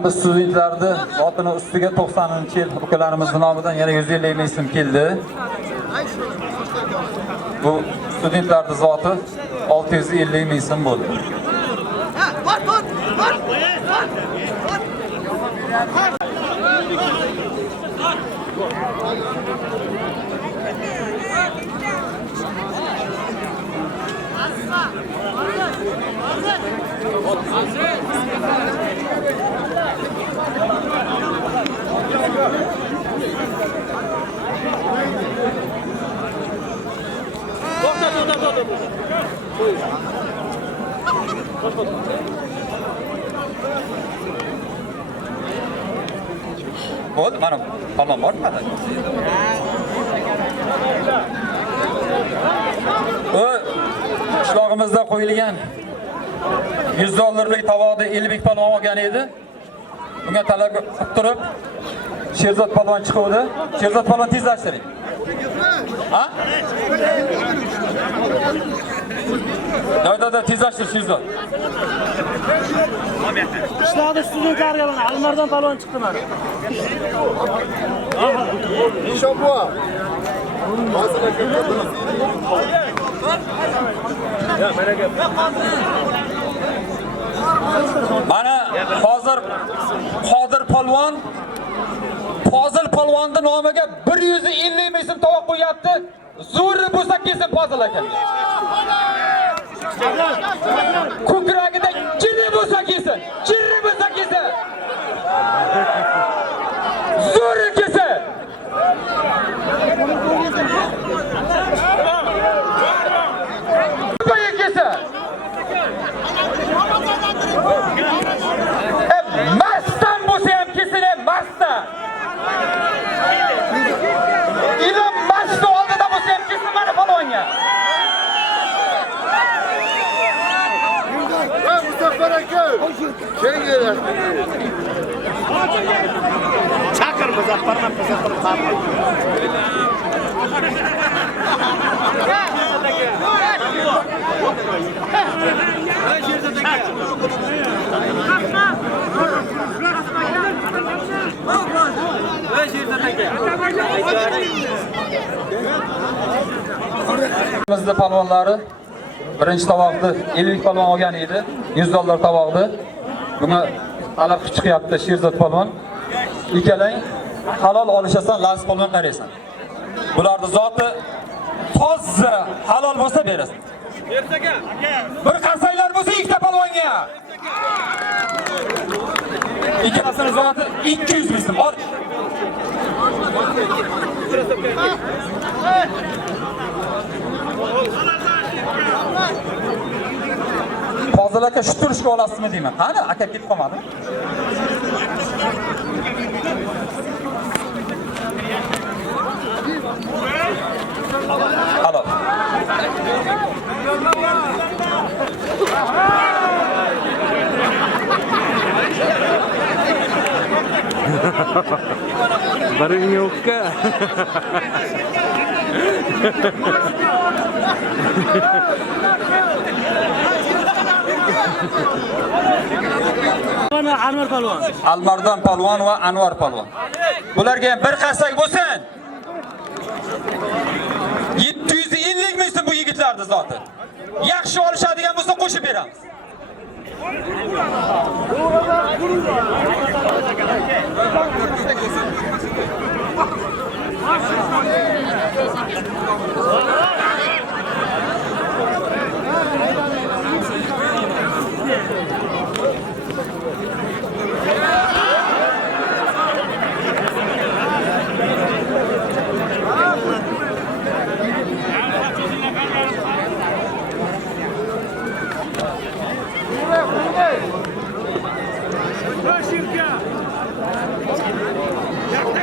Biz studentlarni otini ustiga 90-yil ukalarimiz nomidan yana 150 ming so'm keldi. Bu studentlarning zoti 650 ming so'm bo'ldi. Bo'ldi, mana palon bormi? Bu qishlog'imizda qo'yilgan $100lik tovoqda 50 ming palon olgan edi. Bunga talab qilib turib Sherzod palon chiqdi. Sherzod palon tezlashtiring. Ha? Da tezlashtir Shirzod. Qishloqda studentlarga mana Almardan palvon chiqdi mana. İnşallah. Mana hozir Qodir polvon Fozil polvonning nomiga 150 ming so'm tovoq qo'yapti. Zo'ri bo'lsa kelsin Fozil aka. Ko'kragida chiri bo'lsa kelsin. Chiri bo'lsa kelsin. Zo'ri kelsin. Qo'ying kelsin. Mastan bo'lsa ham kelsin, mastan. İlan maçta oldida bo'lsa ham kelsin mana polvonga. Mustafa aka. Kelinglar. Chaqir Muzaffarni Bizda polvonlari birinchi tovoqni 50 polvon olgan edi. $100 tovoqni. Buni talab chiqyapti Shirzod polvon. Ikkalang halol olishasan, Laziz polvon qaraysan. Bularni zoti toza halol bo'lsa berasan. Ertaga bir qarsaylar bo'lsa ikkita polvonga. Ikkalasini zoti 200 ming so'm. Fozil aka shu turishga olasizmi deyman. Qani aka ketib qolmadi. Halol. Baring yo'qqa. Mana Anvar palvon. Almardan polvon va Anvar polvon. Bularga ham bir qarsak bo'lsin. 750 ming so'm bu yigitlarning zoti. Yaxshi olishadigan bo'lsa qo'shib beramiz.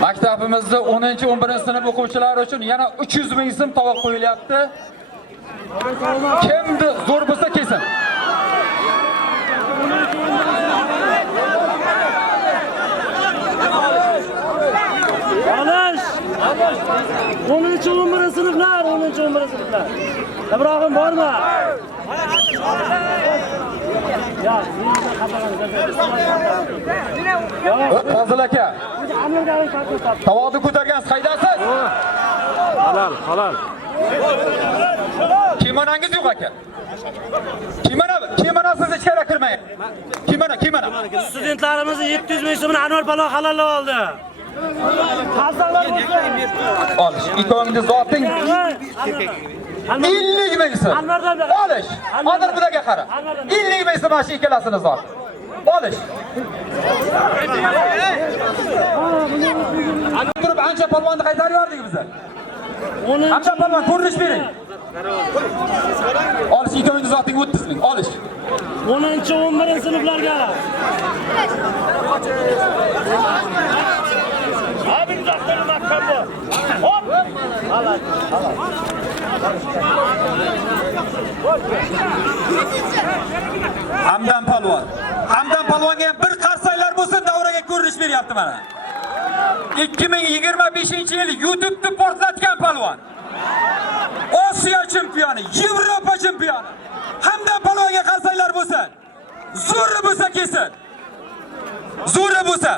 Maktabimizda 10-11 sinf o'quvchilari uchun yana 300 ming so'm tovoq qo'yilyapti. Kimdi zo'r bo'lsa kelsin. Olish. 10-11 sinflar, 10-11 sinflar. Ibrohim bormi? Ya, Fozil aka. Tovoqni ko'targansiz, haydasiz? Halol, halol. Kiymonangiz yo'q aka. Kiymonasiz ichkari kirmang. Kiymona. Studentlarimiz 700 ming so'mni Anvar palvon halollab oldi. Olish. Ikkovingiz zoting 50 ming so'm. Olish. Hozir bularga qara. 50 ming so'm shu ikkalasini zot. Olish. Turib ancha polvonni qaytarib yubordik biz. Ancha polvon ko'rinish bering. Olish, ikkovingiz zoting 30 ming. Olish. 10-11 sinflarga. Abi uzoqdan maktab bu. Hop. Halol. Hamdan polvonga ham bir qarsaylar bo'lsin, davraga ko'rinish beryapti mana. 2025-yil YouTube'ni portlatgan polvon. Osiyo chempioni, Yevropa chempioni. Hamdam palvonga qarsanglar bo'lsa, zo'ri bo'lsa kelsin. Zo'ri bo'lsa.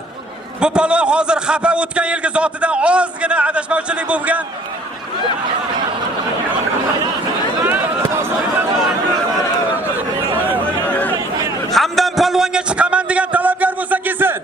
Bu palvon hozir xafa o'tgan yilgi zotidan ozgina adashmovchilik bo'lgan. Hamdam palvonga chiqaman degan talabgor bo'lsa kelsin.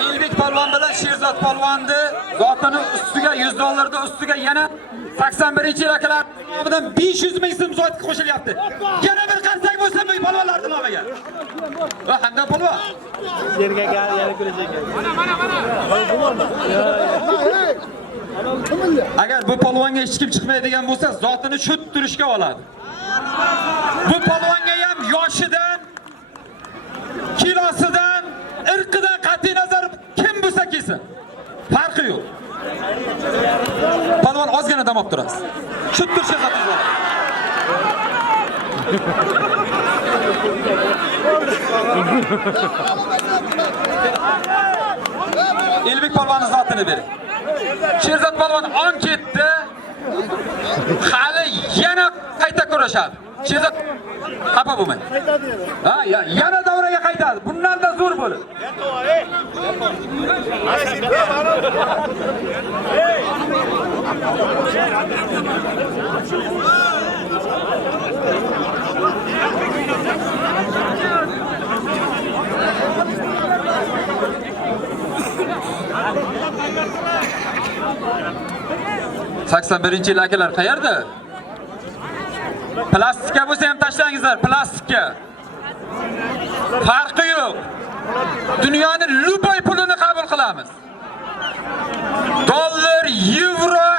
Elbek palvon bilan Sherzod palvonni zotini ustiga $100 ustiga yana 81-yil akalar nomidan 500 ming so'm zot qo'shilyapti. Yana bir qarsak bo'lsa bu palvonlarning nomiga. Va Hamdam palvon. Yerga gal, yana kulajaga. Agar bu palvonga hech kim chiqmaydigan bo'lsa, zotini shu turishga oladi. Bu palvonga ham yoshidan, kilosidan, irqidan qat'iy nazar kim bo'lsa kelsin. Farqi yo'q. Palvon ozgina dam olib turasiz. Shu turishga zotingiz bo'ladi. Elbek palvonning zotini bering. Sherzod palvon on ketdi. Hali yana qayta kurashadi. Sherzod xafa bo'lmang. Ha, yana davraga qaytadi. Bundan da zo'r bo'ladi. Sakson birinchi yil akalar qayerda? Plastikka bo'lsa ham tashlangizlar, plastikka. Farqi yo'q. Dunyoning luboy pulini qabul qilamiz. Dollar, yevro,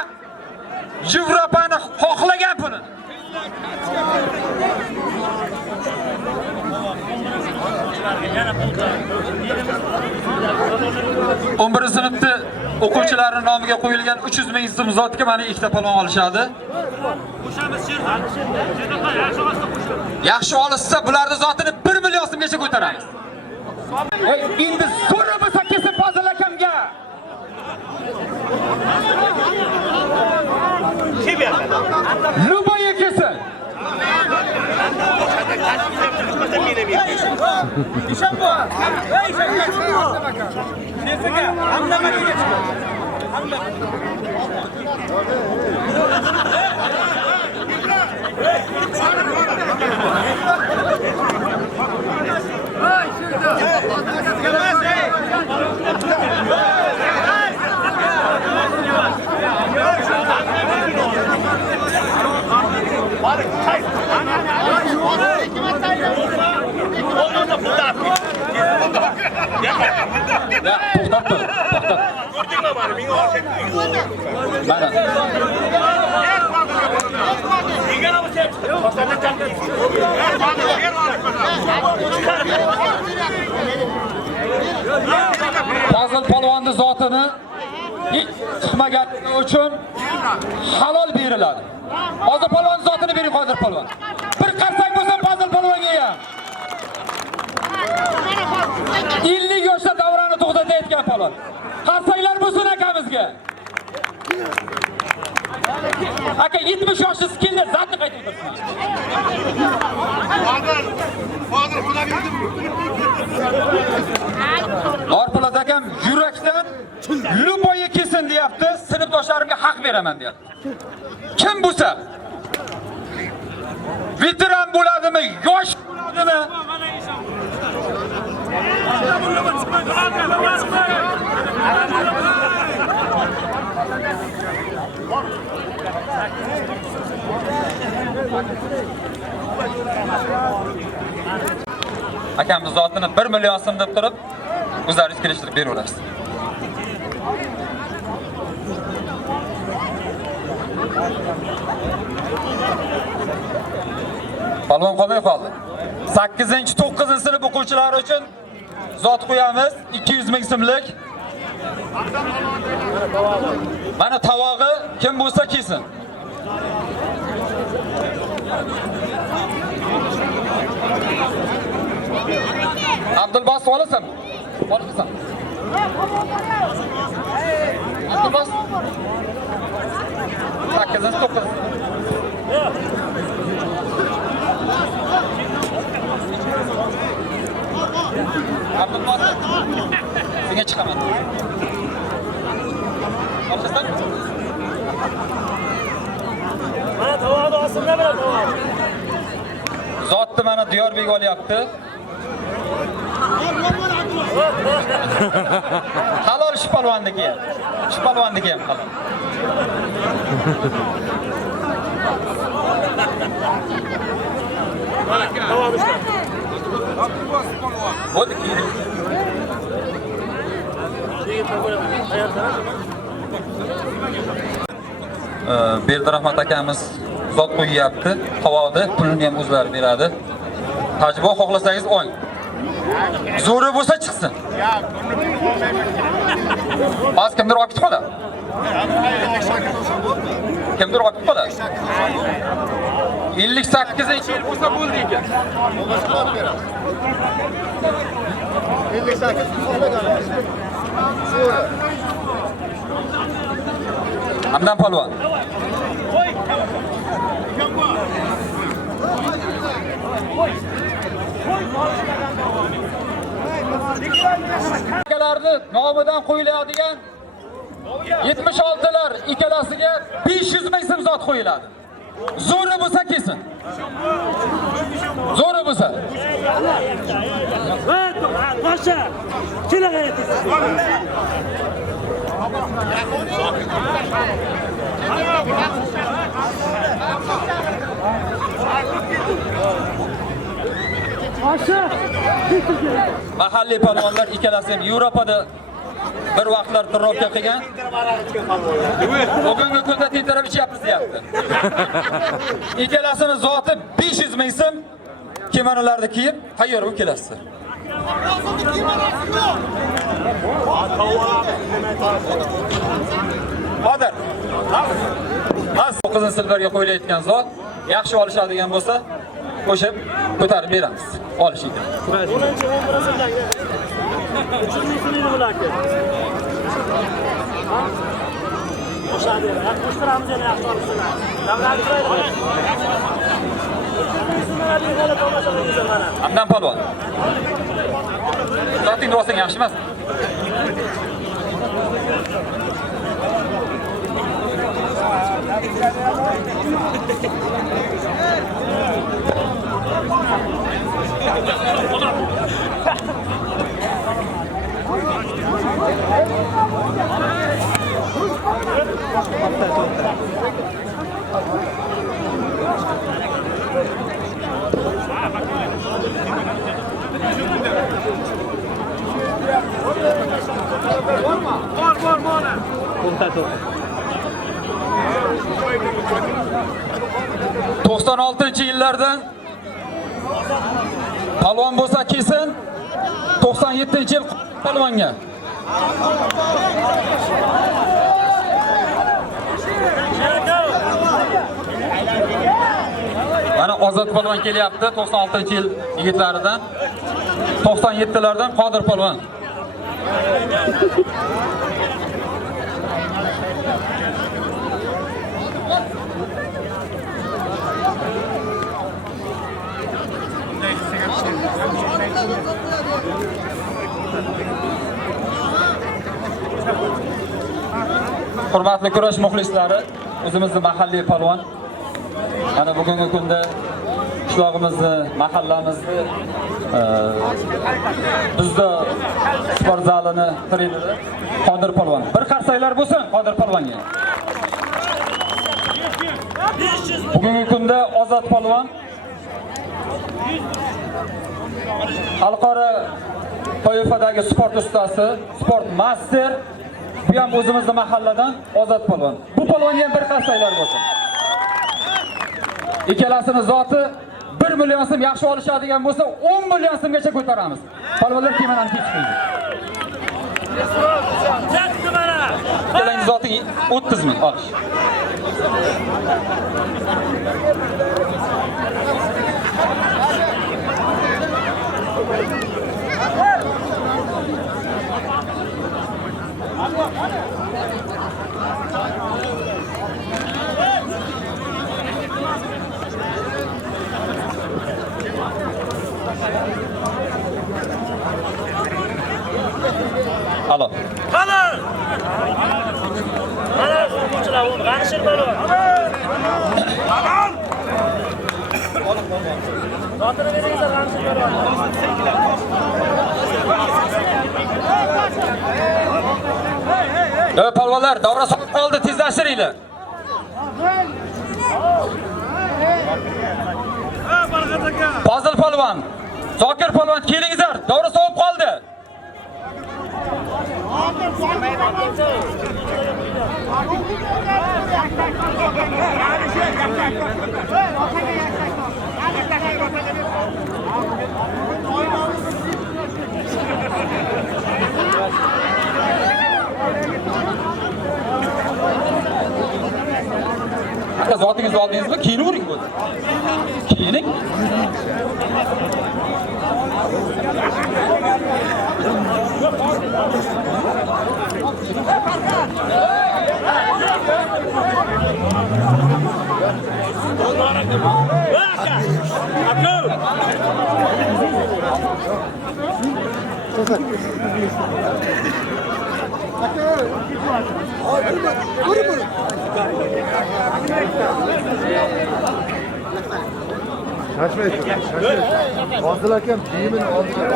Yevropani xohlagan pulini. Birinchi sinfda o'quvchilarining nomiga qo'yilgan 300 ming so'm zotga mana ikkita palvon olishadi. Yaxshi olishsa bularning zotini 1 million so'mgacha ko'taramiz. Endi so'ra bo'lsa kelsin Fozil akamga. Kim berdi? Luboya kelsin. Fozil polvonni zotini hech chiqmaganligi uchun halol beriladi. Hozir polvon zotini bering, hozir polvon. Bir qarsak bo'lsa Fozil polvonga ham. 50 yoshda davrani to'xtatayotgan polvon. Qarsaklar bo'lsin akamizga. Aka 70 yoshsiz keldi, zatni qaytib o'tirsin. Fozil xudoga yetib. Orpolat akam yurakdan luboya kelsin deyapti, sinfdoshlarimga haq beraman deyapti. Kim bo'lsa, veteran bo'ladimi, yosh bo'ladimi? Akamning zotini 1 million so'm deb turib, o'zlaringiz kelishtirib beraverasiz. Palvon qolmay qoldi. 8-9 sinf o'quvchilari uchun zot qo'yamiz 200 ming so'mlik. Mana tavog'i kim bo'lsa kelsin. Abdulbos olasan. Olasan. Abdulbos 8-9. Abdulbos senga chiqaman. Olasan? Mana tavoqni olsinlar bilan tavoq. Zotni mana Diyorbek olyapti. Halol shipalvonniki. Shipalvonniki ham halol. Tavoq ishla. Bo'ldi. Berdirahmat akamiz zot qo'yyapti. Havoda pulini ham o'zlari beradi. Tajriba xohlasangiz oling. Zo'ri bo'lsa chiqsin. Hozir kimdir olib ketib qoladi. Kimdir olib ketib qoladi. 58 yil bo'lsa bo'ldi ekan. 58 Hamdan palvon. Akalarni nomidan qo'yiladigan 76lar ikkalasiga 500 ming so'm zot qo'yiladi. Zo'ri bo'lsa kelsin. Zo'ri bo'lsa. Boshqa. Kelaga aytasiz. Mahalliy palvonlar ikkalasi ham Yevropada bir vaqtlar trenirovka qilgan. Bugungi kunda tentirab ichyapmiz deyapti. Ikkalasini zoti 500 ming so'm kemalarni kiyib tayyor bo'lib kelasizlar. Hozir. Mas 9-sinflarga qo'yilayotgan zot yaxshi olishadigan bo'lsa, qo'shib ko'tarib beramiz. Olishinglar. Hamdan palvon. Zotingni olsang yaxshi emas. To'qson 96-yillardan palvon bo'lsa kelsin, 97-yil palvonga. Mana Ozod palvon kelyapti, 96-yil yigitlaridan. 97-lardan Qodir palvon. Hurmatli kurash muxlislari, o'zimizning mahalliy palvon. Mana bugungi kunda qishlog'imizni, mahallamizni bizda sport zalini treneri Qodir palvon. Bir qarsaylar bo'lsin Qodir palvonga. Bugungi kunda Ozod palvon xalqaro toifadagi sport ustasi, sport master. Bu ham o'zimizning mahalladan Ozod palvon. Bu palvonga ham bir qarsaylar bo'lsin. ikkalasini zoti 1 million so'm yaxshi olishadigan bo'lsa 10 million so'mgacha ko'taramiz. Palvonlar kiyimlarni kiyib chiqing. Chaqdi mana. Ikkalangiz zoti 30 ming olish. Alo. Qani. Mana o'quvchilar o'n g'anishir bo'ladi. Zotini beringizlar g'anishir bo'ladi. Ey palvonlar, davra so'rab qoldi, tezlashtiringlar. Fozil palvon, Zokir palvon kelingizlar, davra so'rab qoldi. Aka zotingizni oldingizmi? Kiyinavering bo'ldi. Kiyining. Şaşmayın. Fazıl hakem kiyimin altına.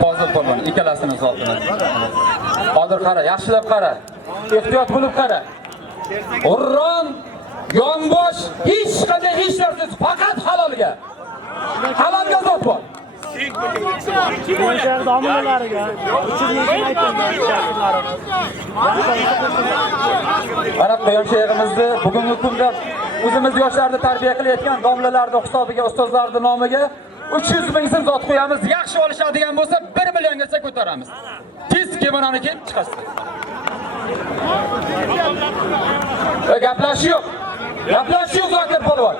Fozil polvon ikkalasini zotini. Hozir qara, yaxshilab qara. Ehtiyot bo'lib qara. Urron, yonbosh, hech qanday hech narsasiz, faqat halolga. Halolga zot bor. O'sha domlalariga 300 ming aytdim. Mana qo'yamshayimizni bugungi kunda o'zimiz yoshlarni tarbiya qilayotgan domlalarning hisobiga, ustozlarning nomiga 300 ming so'm zot qo'yamiz. Yaxshi olishadigan bo'lsa 1 milliongacha ko'taramiz. Tez kemanani kelib chiqasiz. Gaplash yo'q. Gaplash yo'q Zokir polvon.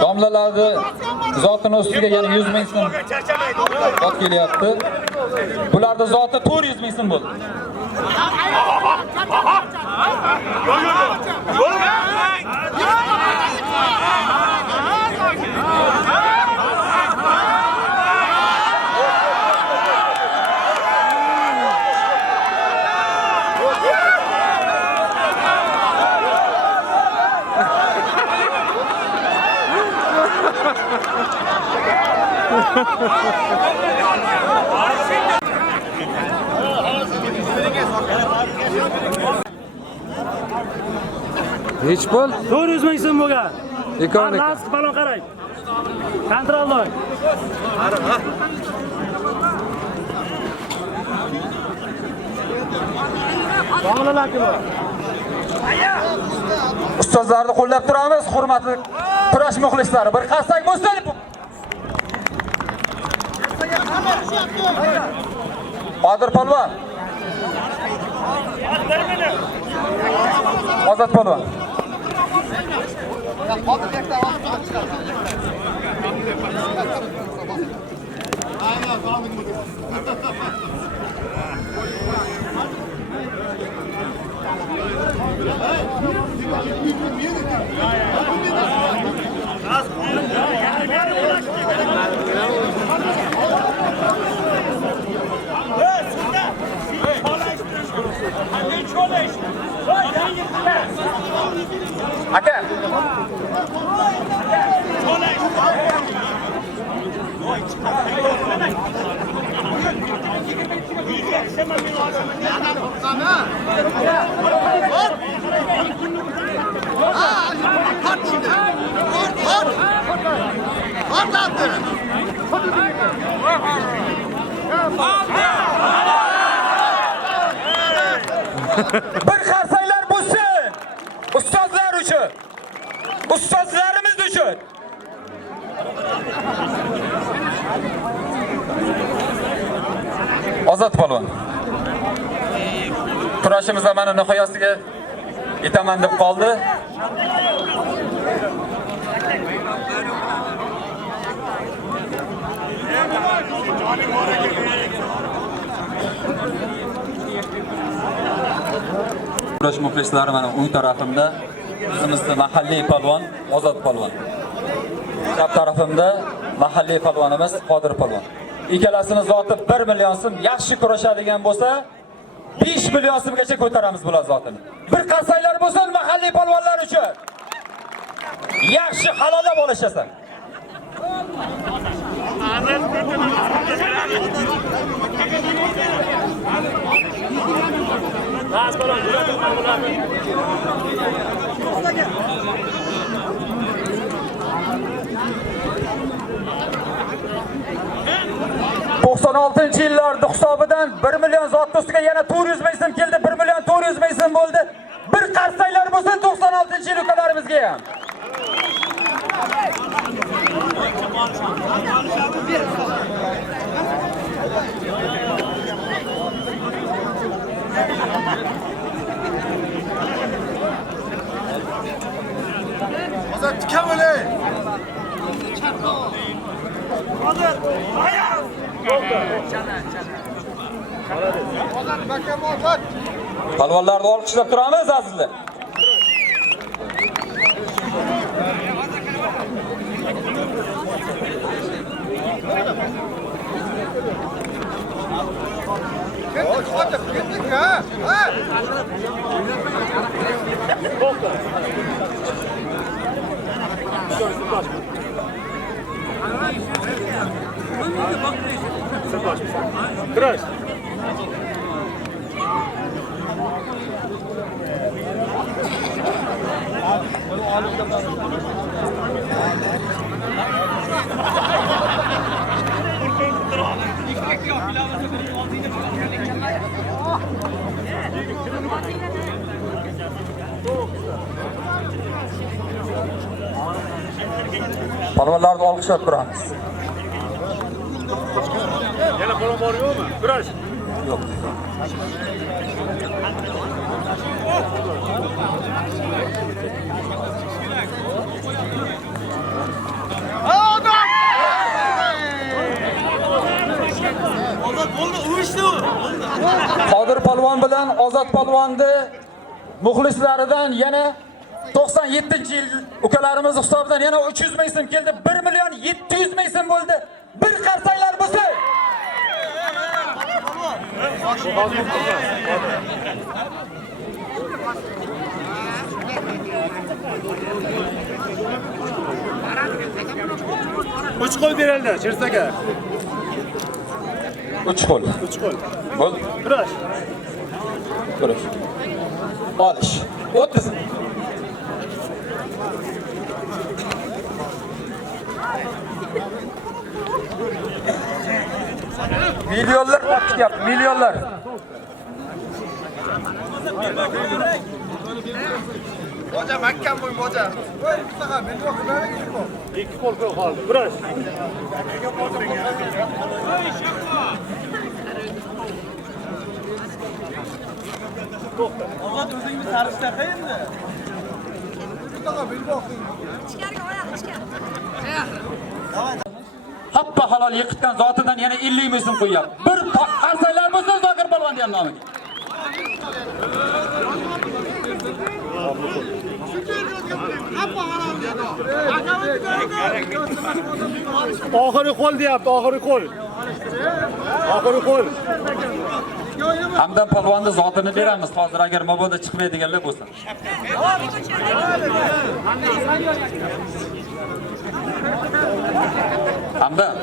Domlalarni zotini ustiga yana 100 ming so'm zot kelyapti. Bularning zoti 400 ming so'm bo'ldi. Hech pul? 400 ming so'm bo'lgan. Ekonomik. Lastik balon qarang. Kontroldoy. Domlalar kim bor? Ustozlarni qo'llab turamiz, hurmatli kurash muxlislari. Bir qarsak bo'lsin. Qodir polvon. Ozod polvon. Aka. Bir qarsanglar bo'lsin. Ustozlar uchun. Ustozlarimiz uchun. Ozod polvon. Kurashimiz mana nihoyasiga yetaman deb qoldi. Kurash muxlislari mana o'ng tarafimda bizimizning mahalliy polvon Ozod polvon. Chap tarafimda mahalliy polvonimiz Qodir polvon. Ikkalasini zoti 1 million so'm yaxshi kurashadigan bo'lsa 5 million so'mgacha ko'taramiz bular zotini. Bir qarsanglar bo'lsin mahalliy polvonlar uchun. Yaxshi halolab olishasan. Bas polvon, bularni. 96-yillarda hisobidan 1 million zot ustiga yana 400 ming so'm keldi. 1 million 400 ming so'm bo'ldi. Bir qarsanglar bo'lsin 96-yil ukalarimizga ham. Ozod kam o'lay. Ozod, ayaz. Ozod bakam ozod. Palvonlarni olqishlab turamiz azizlar. Ketdik ha? Ha? Kurash. Palvonlarni olqishlab turamiz. Yana polvon bor yo'qmi? Kurash. Yo'q. Qodir polvon bilan Ozod polvonni muxlislaridan yana 97-yil ukalarimiz hisobidan yana 300 ming so'm keldi. 1 million 700 ming so'm bo'ldi. Bir qarsanglar bo'lsin. Uch qo'l berildi, Sherzaka. 3 qo'l. 3 qo'l. Bo'ldi. Kurash. Kurash. Olish. 30. Milyonlar bakıp, milyonlar. Hoca mahkam bo'y hoca. Voy, saqa men yo'q, nima qilib? 2 qo'l qoldi. Kurash. Ozod o'zingni sarishtaqa endi. Saqa men yo'q. İçkariga oyoq ichkari. hoppa halol yiqitgan zotidan yana 50 ming so'm qo'yapti. Bir qarsaylar bo'lsa Zokir polvon ham nomiga. Oxiri qo'l deyapti, oxiri qo'l. Oxiri qo'l. Hamdam polvonni zotini beramiz hozir agar mabodo chiqmaydiganlar bo'lsa. Hamdam.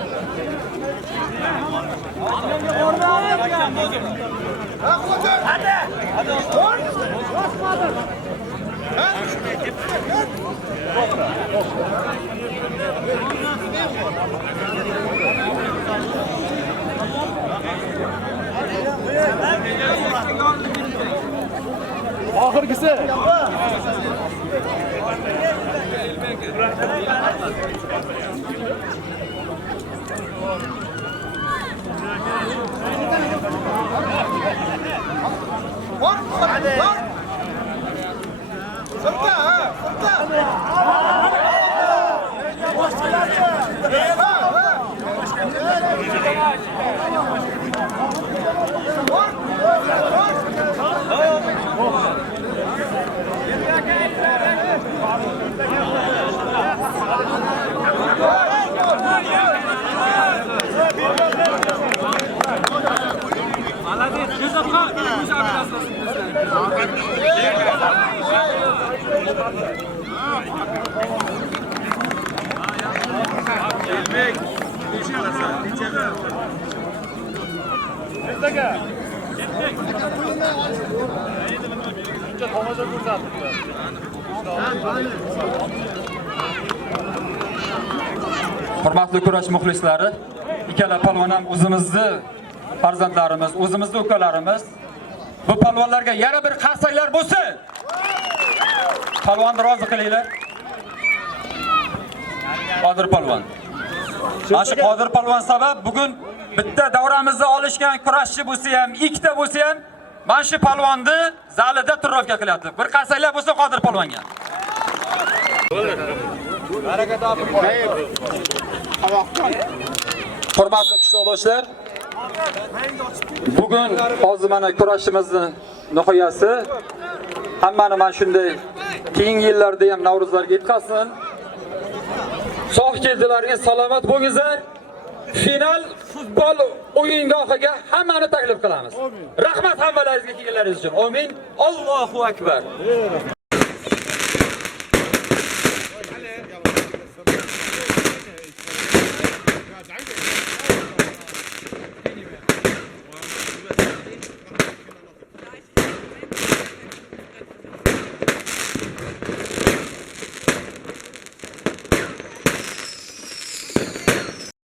Oxirgisi. Hurmatli kurash muxlislari, ikkala palvon ham o'zimizni farzandlarimiz, o'zimizni ukalarimiz. Bu palvonlarga yana bir qarsaklar bo'lsin. Palvonni rozi qilinglar. Qodir palvon. Mana shu Qodir palvon sabab bugun bitta davramizni olishgan kurashchi bo'lsa ham, ikkita bo'lsa ham, mana shu palvonni zalida turrovka qilyapti. Bir qarsaklar bo'lsa Qodir palvonga. Barakat abi. Hurmatli qishloqdoshlar, bugun hozir mana kurashimizni nihoyasi. Hammani mana shunday keyingi yillarda ham Navro'zlarga yetkazsin. Sog' keldilaringiz, salomat bo'lingizlar. Final futbol o'yingohiga hammani taklif qilamiz. Rahmat hammalaringizga kelganlaringiz uchun. Amin. Allohu akbar.